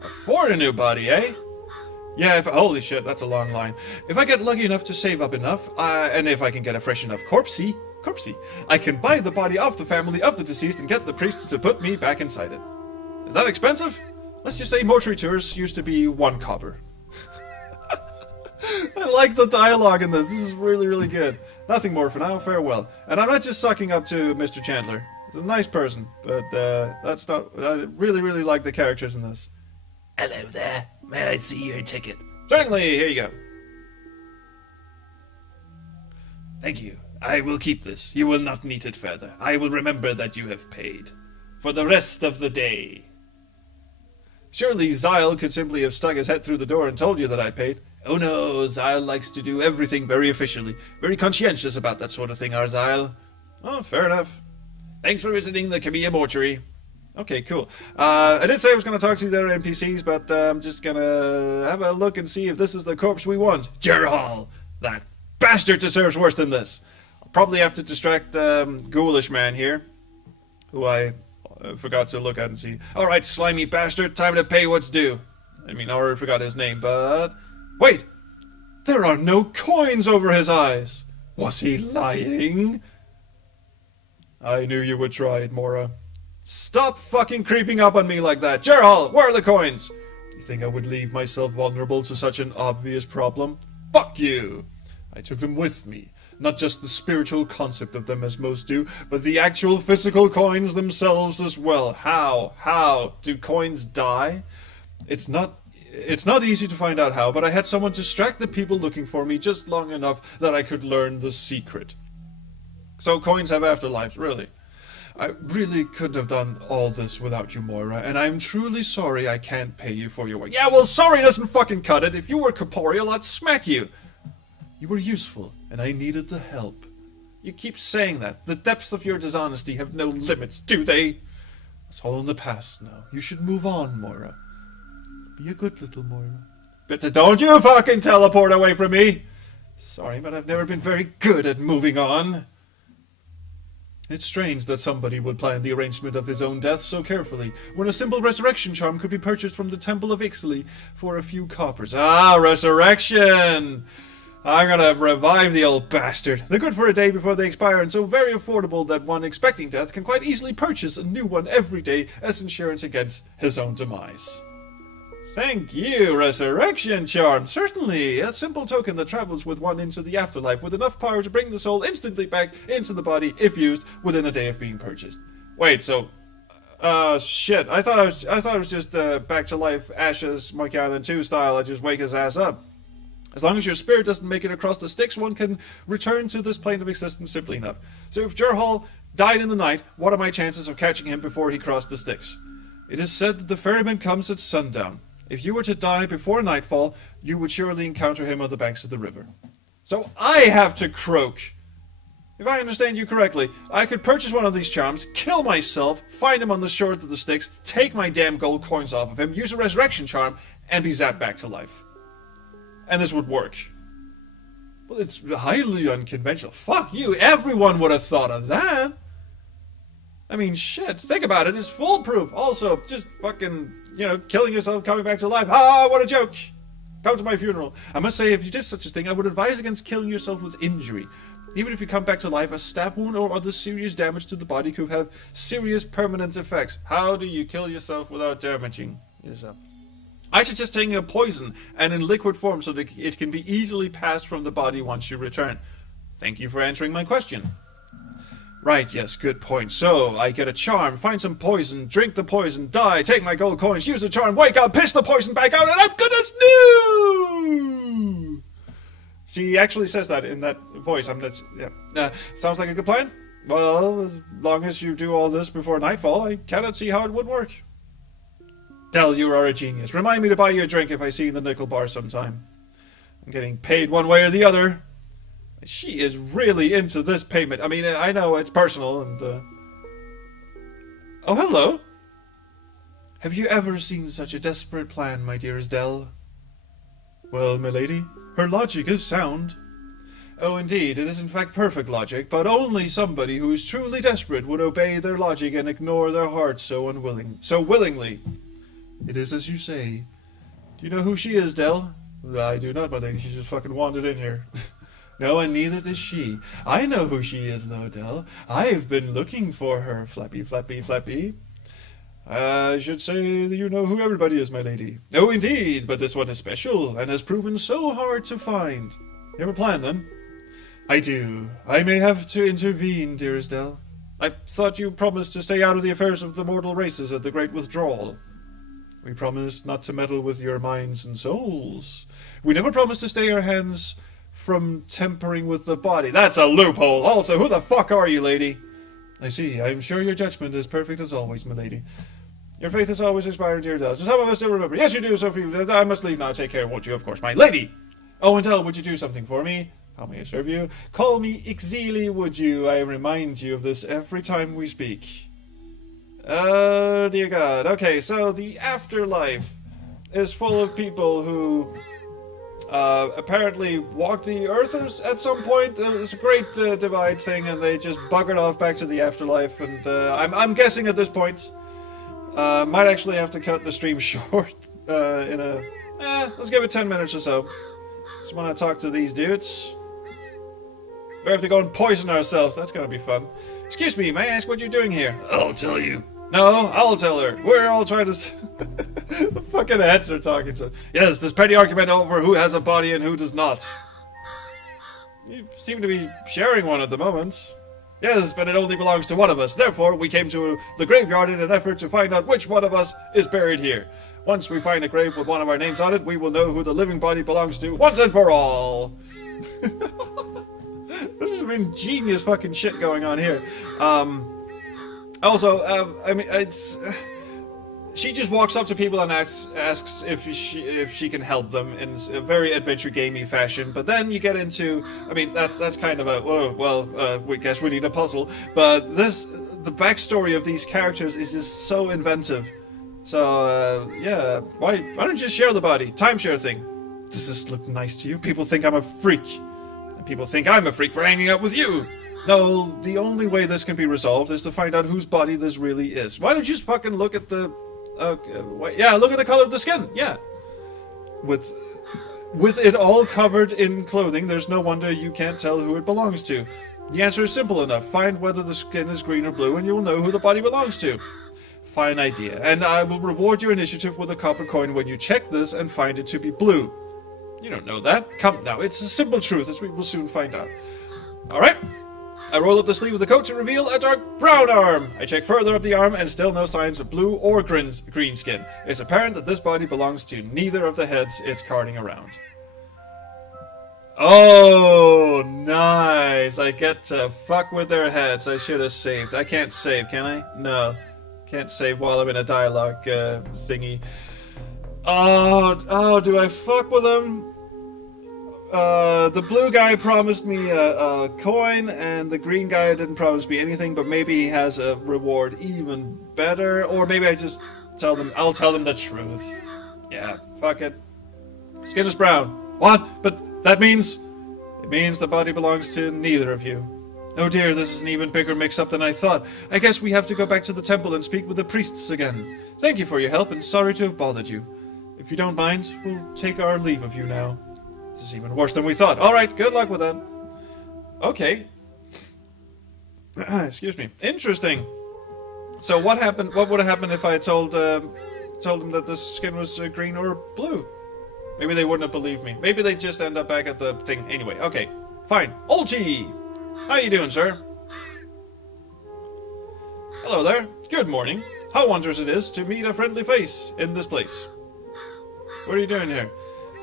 Afford a new body, eh? Yeah, holy shit, that's a long line. If I get lucky enough to save up enough, and if I can get a fresh enough corpsey, I can buy the body of the family of the deceased and get the priests to put me back inside it. Is that expensive? Let's just say mortuary tours used to be 1 copper. I like the dialogue in this. This is really, really good. Nothing more for now. Farewell. And I'm not just sucking up to Mr. Chandler. He's a nice person, but that's not... I really, really like the characters in this. Hello there. May I see your ticket? Certainly. Here you go. Thank you. I will keep this. You will not need it further. I will remember that you have paid. For the rest of the day. Surely Zyle could simply have stuck his head through the door and told you that I paid. Oh no, Zyle likes to do everything very officially. Very conscientious about that sort of thing, our Zyle. Oh, fair enough. Thanks for visiting the Kamiya mortuary. Okay, cool. I did say I was going to talk to the other NPCs, but I'm just going to have a look and see if this is the corpse we want. Gerhal! That bastard deserves worse than this. I'll probably have to distract the ghoulish man here, who I forgot to look at and see. Alright, slimy bastard, time to pay what's due. I mean, I already forgot his name, but... Wait! There are no coins over his eyes! Was he lying? I knew you would try it, Mora. Stop fucking creeping up on me like that! Gerhal, where are the coins? You think I would leave myself vulnerable to such an obvious problem? Fuck you! I took them with me. Not just the spiritual concept of them as most do, but the actual physical coins themselves as well. How? How? Do coins die? It's not It's not easy to find out how, but I had someone distract the people looking for me just long enough that I could learn the secret. So coins have afterlives, really. I really couldn't have done all this without you, Moira, and I'm truly sorry I can't pay you for your work. Yeah, well, sorry doesn't fucking cut it. If you were corporeal, I'd smack you. You were useful, and I needed the help. You keep saying that. The depths of your dishonesty have no limits, do they? It's all in the past now. You should move on, Moira. Be a good little Moira. But don't you fucking teleport away from me! Sorry, but I've never been very good at moving on. It's strange that somebody would plan the arrangement of his own death so carefully, when a simple resurrection charm could be purchased from the Temple of Ixaly for a few coppers. Ah, resurrection! I'm gonna revive the old bastard. They're good for a day before they expire, and so very affordable that one expecting death can quite easily purchase a new one every day as insurance against his own demise. Thank you, resurrection charm. Certainly, a simple token that travels with one into the afterlife with enough power to bring the soul instantly back into the body if used within a day of being purchased. Wait, so, shit. I thought it was just back to life, Ashes, Monkey Island 2 style. I just wake his ass up. As long as your spirit doesn't make it across the Styx, one can return to this plane of existence simply enough. So if Jerhal died in the night, what are my chances of catching him before he crossed the Styx? It is said that the ferryman comes at sundown. If you were to die before nightfall, you would surely encounter him on the banks of the river. So I have to croak. If I understand you correctly, I could purchase one of these charms, kill myself, find him on the shore of the Styx, take my damn gold coins off of him, use a resurrection charm, and be zapped back to life. And this would work. Well, it's highly unconventional. Fuck you, everyone would have thought of that. I mean, shit, think about it, it's foolproof. Also, just fucking, killing yourself, coming back to life. Ah, what a joke. Come to my funeral. I must say, if you did such a thing, I would advise against killing yourself with injury. Even if you come back to life, a stab wound or other serious damage to the body could have serious permanent effects. How do you kill yourself without damaging yourself? I suggest taking a poison and in liquid form so that it can be easily passed from the body once you return. Thank you for answering my question. Right, yes, good point. So, I get a charm, find some poison, drink the poison, die, take my gold coins, use the charm, wake up, piss the poison back out, and I'm gonna snoo! She actually says that in that voice. Sounds like a good plan. Well, as long as you do all this before nightfall, I cannot see how it would work. Del, you are a genius. Remind me to buy you a drink if I see you in the nickel bar sometime. I'm getting paid one way or the other. She is really into this payment. I mean, I know it's personal and, Oh, hello. Have you ever seen such a desperate plan, my dearest Del? Well, milady, her logic is sound. Oh, indeed, it is in fact perfect logic, but only somebody who is truly desperate would obey their logic and ignore their heart so willingly. It is as you say. Do you know who she is, Del? I do not, my lady. She just fucking wandered in here. No, and neither does she. I know who she is, though, Del. I've been looking for her, Flappy, Flappy, Flappy. I should say that you know who everybody is, my lady. Oh, indeed, but this one is special, and has proven so hard to find. You have a plan, then? I do. I may have to intervene, dearest Del. I thought you promised to stay out of the affairs of the mortal races at the Great Withdrawal. We promised not to meddle with your minds and souls. We never promised to stay our hands from tempering with the body. That's a loophole. Also, who the fuck are you, lady? I see. I'm sure your judgment is perfect as always, milady. Your faith is always inspiring, dear Del. Some of us still remember. Yes, you do, Sophie. I must leave now. Take care, won't you? Of course, my lady. Oh, and Del, would you do something for me? How may I serve you? Call me Ixaly, would you? I remind you of this every time we speak. Oh, dear God. Okay, so the afterlife is full of people who apparently walked the earth at some point. It's a great divide thing, and they just buggered off back to the afterlife. And I'm guessing at this point, might actually have to cut the stream short. Let's give it 10 minutes or so. Just want to talk to these dudes. We have to go and poison ourselves. That's gonna be fun. Excuse me, may I ask what you're doing here? I'll tell you. No, I'll tell her. We're all trying to... The fucking heads are talking to... Yes, this petty argument over who has a body and who does not. You seem to be sharing one at the moment. Yes, but it only belongs to one of us. Therefore, we came to the graveyard in an effort to find out which one of us is buried here. Once we find a grave with one of our names on it, we will know who the living body belongs to once and for all. There's some ingenious fucking shit going on here. Also, I mean, it's... She just walks up to people and asks if she can help them in a very adventure gamey fashion. But then you get into, I mean, that's kind of a we guess we need a puzzle. But the backstory of these characters is just so inventive. So yeah, why don't you just share the body? Timeshare thing. Does this look nice to you? People think I'm a freak. And people think I'm a freak for hanging out with you. No, the only way this can be resolved is to find out whose body this really is. Why don't you just fucking look at the... yeah, look at the color of the skin. Yeah. With it all covered in clothing, there's no wonder you can't tell who it belongs to. The answer is simple enough. Find whether the skin is green or blue, and you will know who the body belongs to. Fine idea. And I will reward your initiative with a copper coin when you check this and find it to be blue. You don't know that. Come now, it's a simple truth, as we will soon find out. Alright. I roll up the sleeve of the coat to reveal a dark brown arm. I check further up the arm and still no signs of blue or green skin. It's apparent that this body belongs to neither of the heads it's carting around. Oh, nice. I get to fuck with their heads. I should have saved. I can't save, can I? No. Can't save while I'm in a dialogue thingy. Oh, do I fuck with them? The blue guy promised me a coin, and the green guy didn't promise me anything, but maybe he has a reward even better, or maybe I just I'll tell them the truth. Yeah, fuck it. Skin is brown. What? But that means... It means the body belongs to neither of you. Oh dear, this is an even bigger mix-up than I thought. I guess we have to go back to the temple and speak with the priests again. Thank you for your help, and sorry to have bothered you. If you don't mind, we'll take our leave of you now. This is even worse than we thought. Alright, good luck with that. Okay. Excuse me. Interesting. So what happened? What would have happened if I told them that the skin was green or blue? Maybe they wouldn't have believed me. Maybe they'd just end up back at the thing. Anyway, okay. Fine. Olchi! How you doing, sir? Hello there. Good morning. How wondrous it is to meet a friendly face in this place. What are you doing here?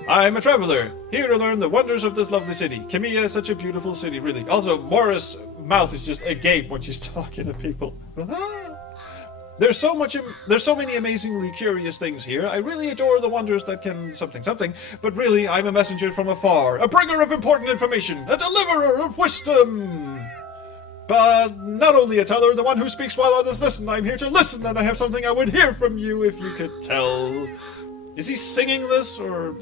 I'm a traveler, here to learn the wonders of this lovely city. Kamiya is such a beautiful city, really. Also, Moira's mouth is just agape when she's talking to people. There's so many amazingly curious things here. I really adore the wonders that can something, but really, I'm a messenger from afar, a bringer of important information, a deliverer of wisdom. But not only a teller, the one who speaks while others listen. I'm here to listen, and I have something I would hear from you if you could tell. Is he singing this, or...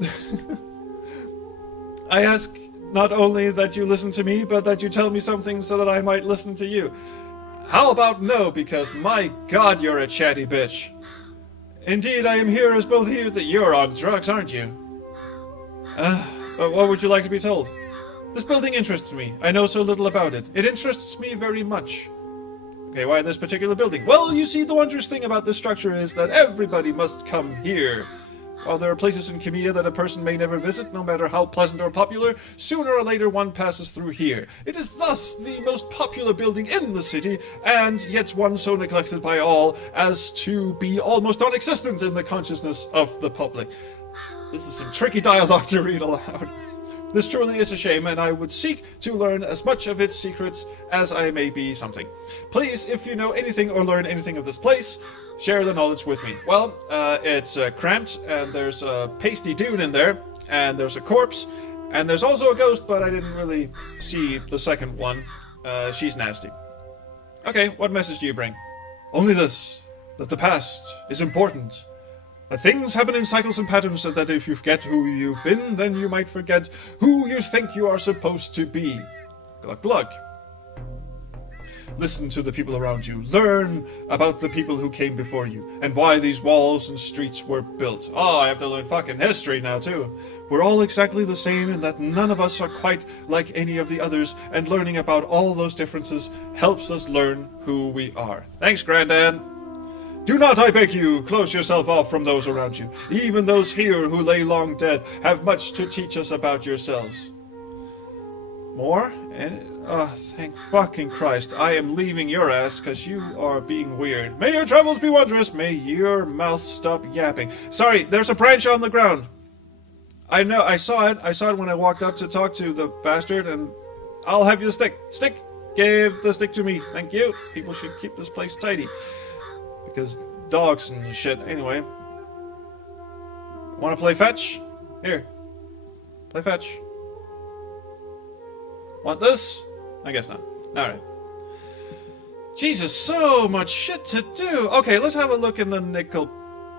I ask not only that you listen to me, but that you tell me something so that I might listen to you. How about no, because my god, you're a chatty bitch. Indeed, I am here as both hears that you're on drugs, aren't you? But what would you like to be told? This building interests me. I know so little about it. It interests me very much. Okay, why this particular building? Well, you see, the wondrous thing about this structure is that everybody must come here. While there are places in Kamiya that a person may never visit, no matter how pleasant or popular, sooner or later one passes through here. It is thus the most popular building in the city, and yet one so neglected by all as to be almost non-existent in the consciousness of the public. This is some tricky dialogue to read aloud. This truly is a shame, and I would seek to learn as much of its secrets as I may be something. Please, if you know anything or learn anything of this place, share the knowledge with me. Well, it's cramped, and there's a pasty dude in there, and there's a corpse, and there's also a ghost, but I didn't really see the second one. She's nasty. Okay, what message do you bring? Only this, that the past is important. That things happen in cycles and patterns, so that if you forget who you've been, then you might forget who you think you are supposed to be. Gluck gluck. Listen to the people around you. Learn about the people who came before you, and why these walls and streets were built. Oh, I have to learn fucking history now, too. We're all exactly the same in that none of us are quite like any of the others, and learning about all those differences helps us learn who we are. Thanks, Granddad. Do not, I beg you, close yourself off from those around you. Even those here who lay long dead have much to teach us about yourselves. More? And oh, thank fucking Christ! I am leaving your ass because you are being weird. May your travels be wondrous. May your mouth stop yapping. Sorry, there's a branch on the ground. I know. I saw it. I saw it when I walked up to talk to the bastard. And I'll have you the stick. Stick. Give the stick to me. Thank you. People should keep this place tidy because dogs and shit. Anyway, want to play fetch? Here, play fetch. Want this? I guess not. Alright. Jesus, so much shit to do. Okay, let's have a look in the nickel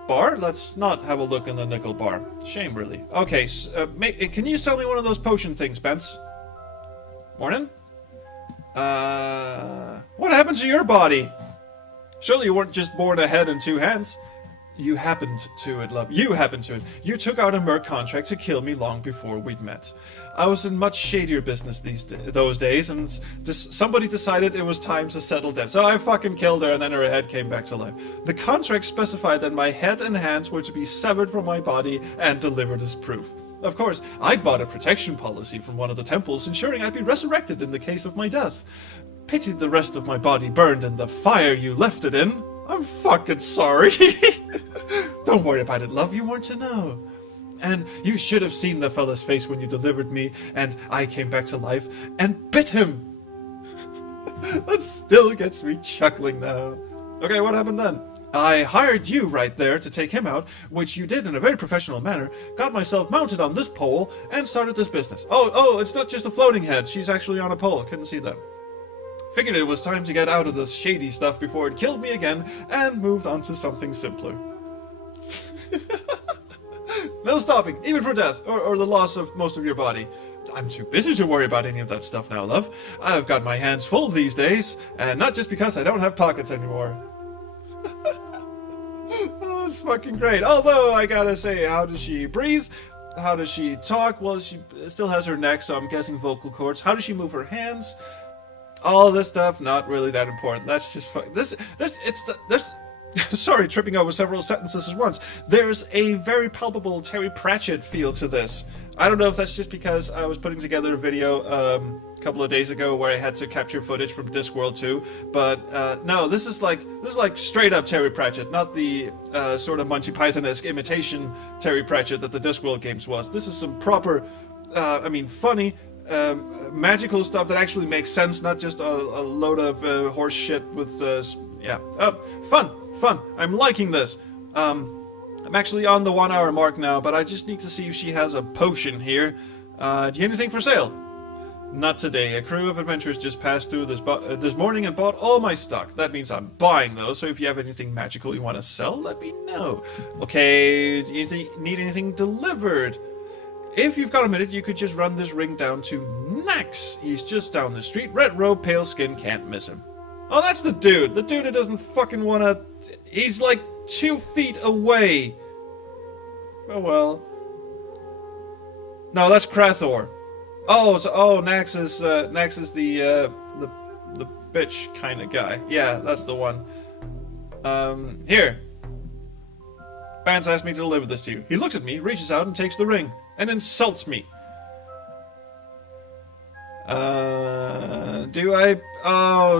bar. Let's not have a look in the nickel bar. Shame, really. Okay, can you sell me one of those potion things, Spence? Morning? What happened to your body? Surely you weren't just born a head and two hands. You happened to it, love. You happened to it. You took out a merc contract to kill me long before we'd met. I was in much shadier business those days, and somebody decided it was time to settle debt. So I fucking killed her, and then her head came back to life. The contract specified that my head and hands were to be severed from my body and delivered as proof. Of course, I'd bought a protection policy from one of the temples, ensuring I'd be resurrected in the case of my death. Pitied the rest of my body burned in the fire you left it in. I'm fucking sorry. Don't worry about it, love. You weren't to know. And you should have seen the fella's face when you delivered me and I came back to life and bit him. That still gets me chuckling now. Okay, what happened then? I hired you right there to take him out, which you did in a very professional manner, got myself mounted on this pole, and started this business. Oh, it's not just a floating head. She's actually on a pole. Couldn't see that. Figured it was time to get out of this shady stuff before it killed me again, and moved on to something simpler. No stopping, even for death, or the loss of most of your body. I'm too busy to worry about any of that stuff now, love. I've got my hands full these days, and not just because I don't have pockets anymore. Oh, that's fucking great. Although, I gotta say, how does she breathe? How does she talk? Well, she still has her neck, so I'm guessing vocal cords. How does she move her hands? All this stuff, not really that important. That's just sorry, tripping over several sentences at once. There's a very palpable Terry Pratchett feel to this. I don't know if that's just because I was putting together a video a couple of days ago where I had to capture footage from Discworld 2, but no, this is like straight up Terry Pratchett, not the sort of Monty Python-esque imitation Terry Pratchett that the Discworld games was. This is some proper, funny, magical stuff that actually makes sense, not just a load of horse shit with fun. I'm liking this. I'm actually on the 1 hour mark now, but I just need to see if she has a potion here. Do you have anything for sale? Not today. A crew of adventurers just passed through this morning and bought all my stock. That means I'm buying those, so if you have anything magical you want to sell, let me know. Okay, do you need anything delivered? If you've got a minute, you could just run this ring down to Nax. He's just down the street. Red robe, pale skin, can't miss him. Oh, that's the dude. The dude who doesn't fucking want to... He's like 2 feet away. Oh, well. No, that's Krathor. Nax is the bitch kind of guy. Yeah, that's the one. Here. Bance asked me to deliver this to you. He looks at me, reaches out, and takes the ring. And insults me.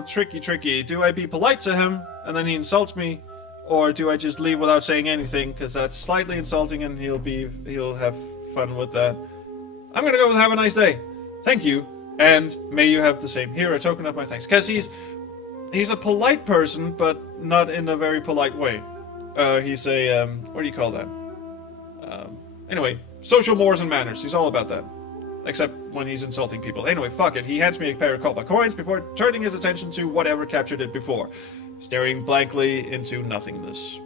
Tricky. Do I be polite to him, and then he insults me? Or do I just leave without saying anything, because that's slightly insulting and he'll have fun with that. I'm gonna go with have a nice day. Thank you, and may you have the same. Here, a token of my thanks. Because he's a polite person, but not in a very polite way. He's a, what do you call that? Anyway, social mores and manners. He's all about that. Except when he's insulting people. Anyway, fuck it. He hands me a pair of Kolpa coins before turning his attention to whatever captured it before. Staring blankly into nothingness.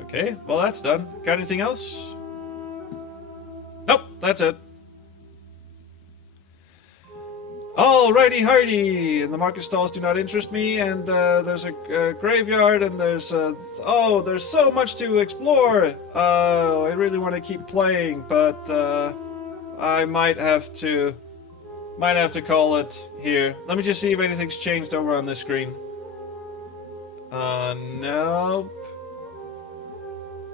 Okay, well that's done. Got anything else? Nope, that's it. Alrighty hardy! And the market stalls do not interest me, and there's a graveyard, and there's so much to explore! I really want to keep playing, but I might have to call it here. Let me just see if anything's changed over on this screen. Nope.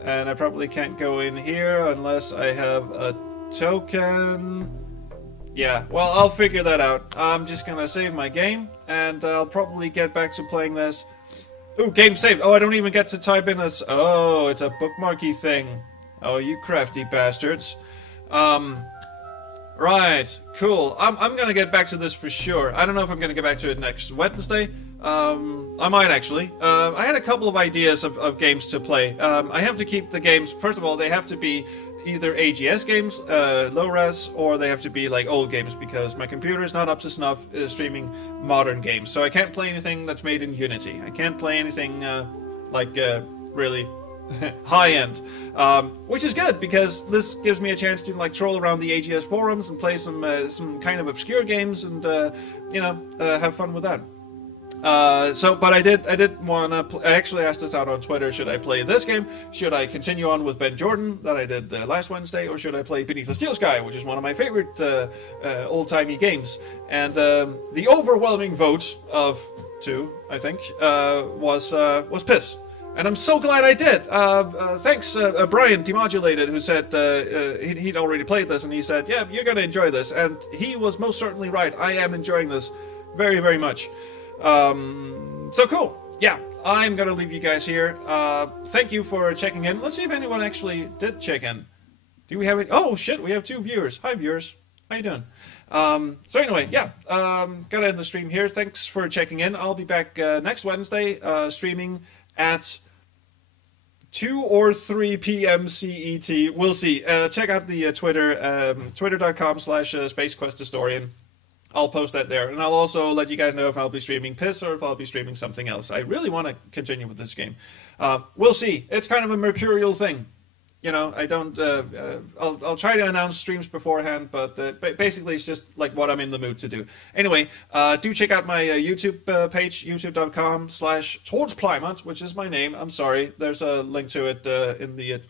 and I probably can't go in here unless I have a token. Yeah, well, I'll figure that out. I'm just gonna save my game, and I'll probably get back to playing this. Ooh, game saved. Oh, I don't even get to type in this. Oh, it's a bookmarky thing. Oh, you crafty bastards. Right, cool. I'm gonna get back to this for sure. I don't know if I'm gonna get back to it next Wednesday. I might actually. I had a couple of ideas of games to play. I have to keep the games. First of all, they have to be either AGS games, low res, or they have to be like old games because my computer is not up to snuff streaming modern games. So I can't play anything that's made in Unity. I can't play anything really high end, which is good because this gives me a chance to like troll around the AGS forums and play some kind of obscure games and have fun with that. But I did want to. I actually asked this out on Twitter. Should I play this game? Should I continue on with Ben Jordan that I did last Wednesday, or should I play Beneath the Steel Sky, which is one of my favorite old-timey games? And the overwhelming vote of 2, I think, was Piss. And I'm so glad I did. Thanks, Brian Demodulated, who said he'd already played this, and he said, yeah, you're going to enjoy this. And he was most certainly right. I am enjoying this very, very much. So cool. Yeah, I'm going to leave you guys here. Thank you for checking in. Let's see if anyone actually did check in. Do we have it? Oh, shit, we have 2 viewers. Hi, viewers. How you doing? So anyway, yeah, gotta end the stream here. Thanks for checking in. I'll be back next Wednesday, streaming at 2 or 3 p.m. CET. We'll see. Check out the Twitter, twitter.com/SpaceQuestHistorian. I'll post that there, and I'll also let you guys know if I'll be streaming Piss or if I'll be streaming something else. I really want to continue with this game. We'll see. It's kind of a mercurial thing. You know, I don't. I'll try to announce streams beforehand, but basically it's just like what I'm in the mood to do. Anyway, do check out my YouTube page, youtube.com/TowardsPlymouth, which is my name. I'm sorry, there's a link to it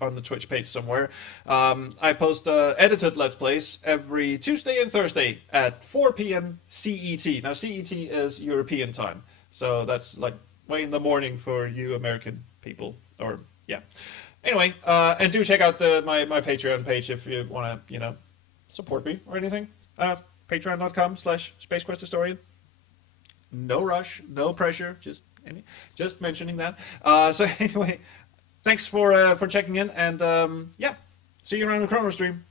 on the Twitch page somewhere. I post edited Let's Plays every Tuesday and Thursday at 4 p.m. CET. Now CET is European time, so that's like way in the morning for you American people. Or yeah. Anyway, and do check out my Patreon page if you want to, support me or anything. Patreon.com/SpaceQuestHistorian. No rush, no pressure, just mentioning that. So anyway, thanks for checking in, and yeah, see you around the Chrono Stream.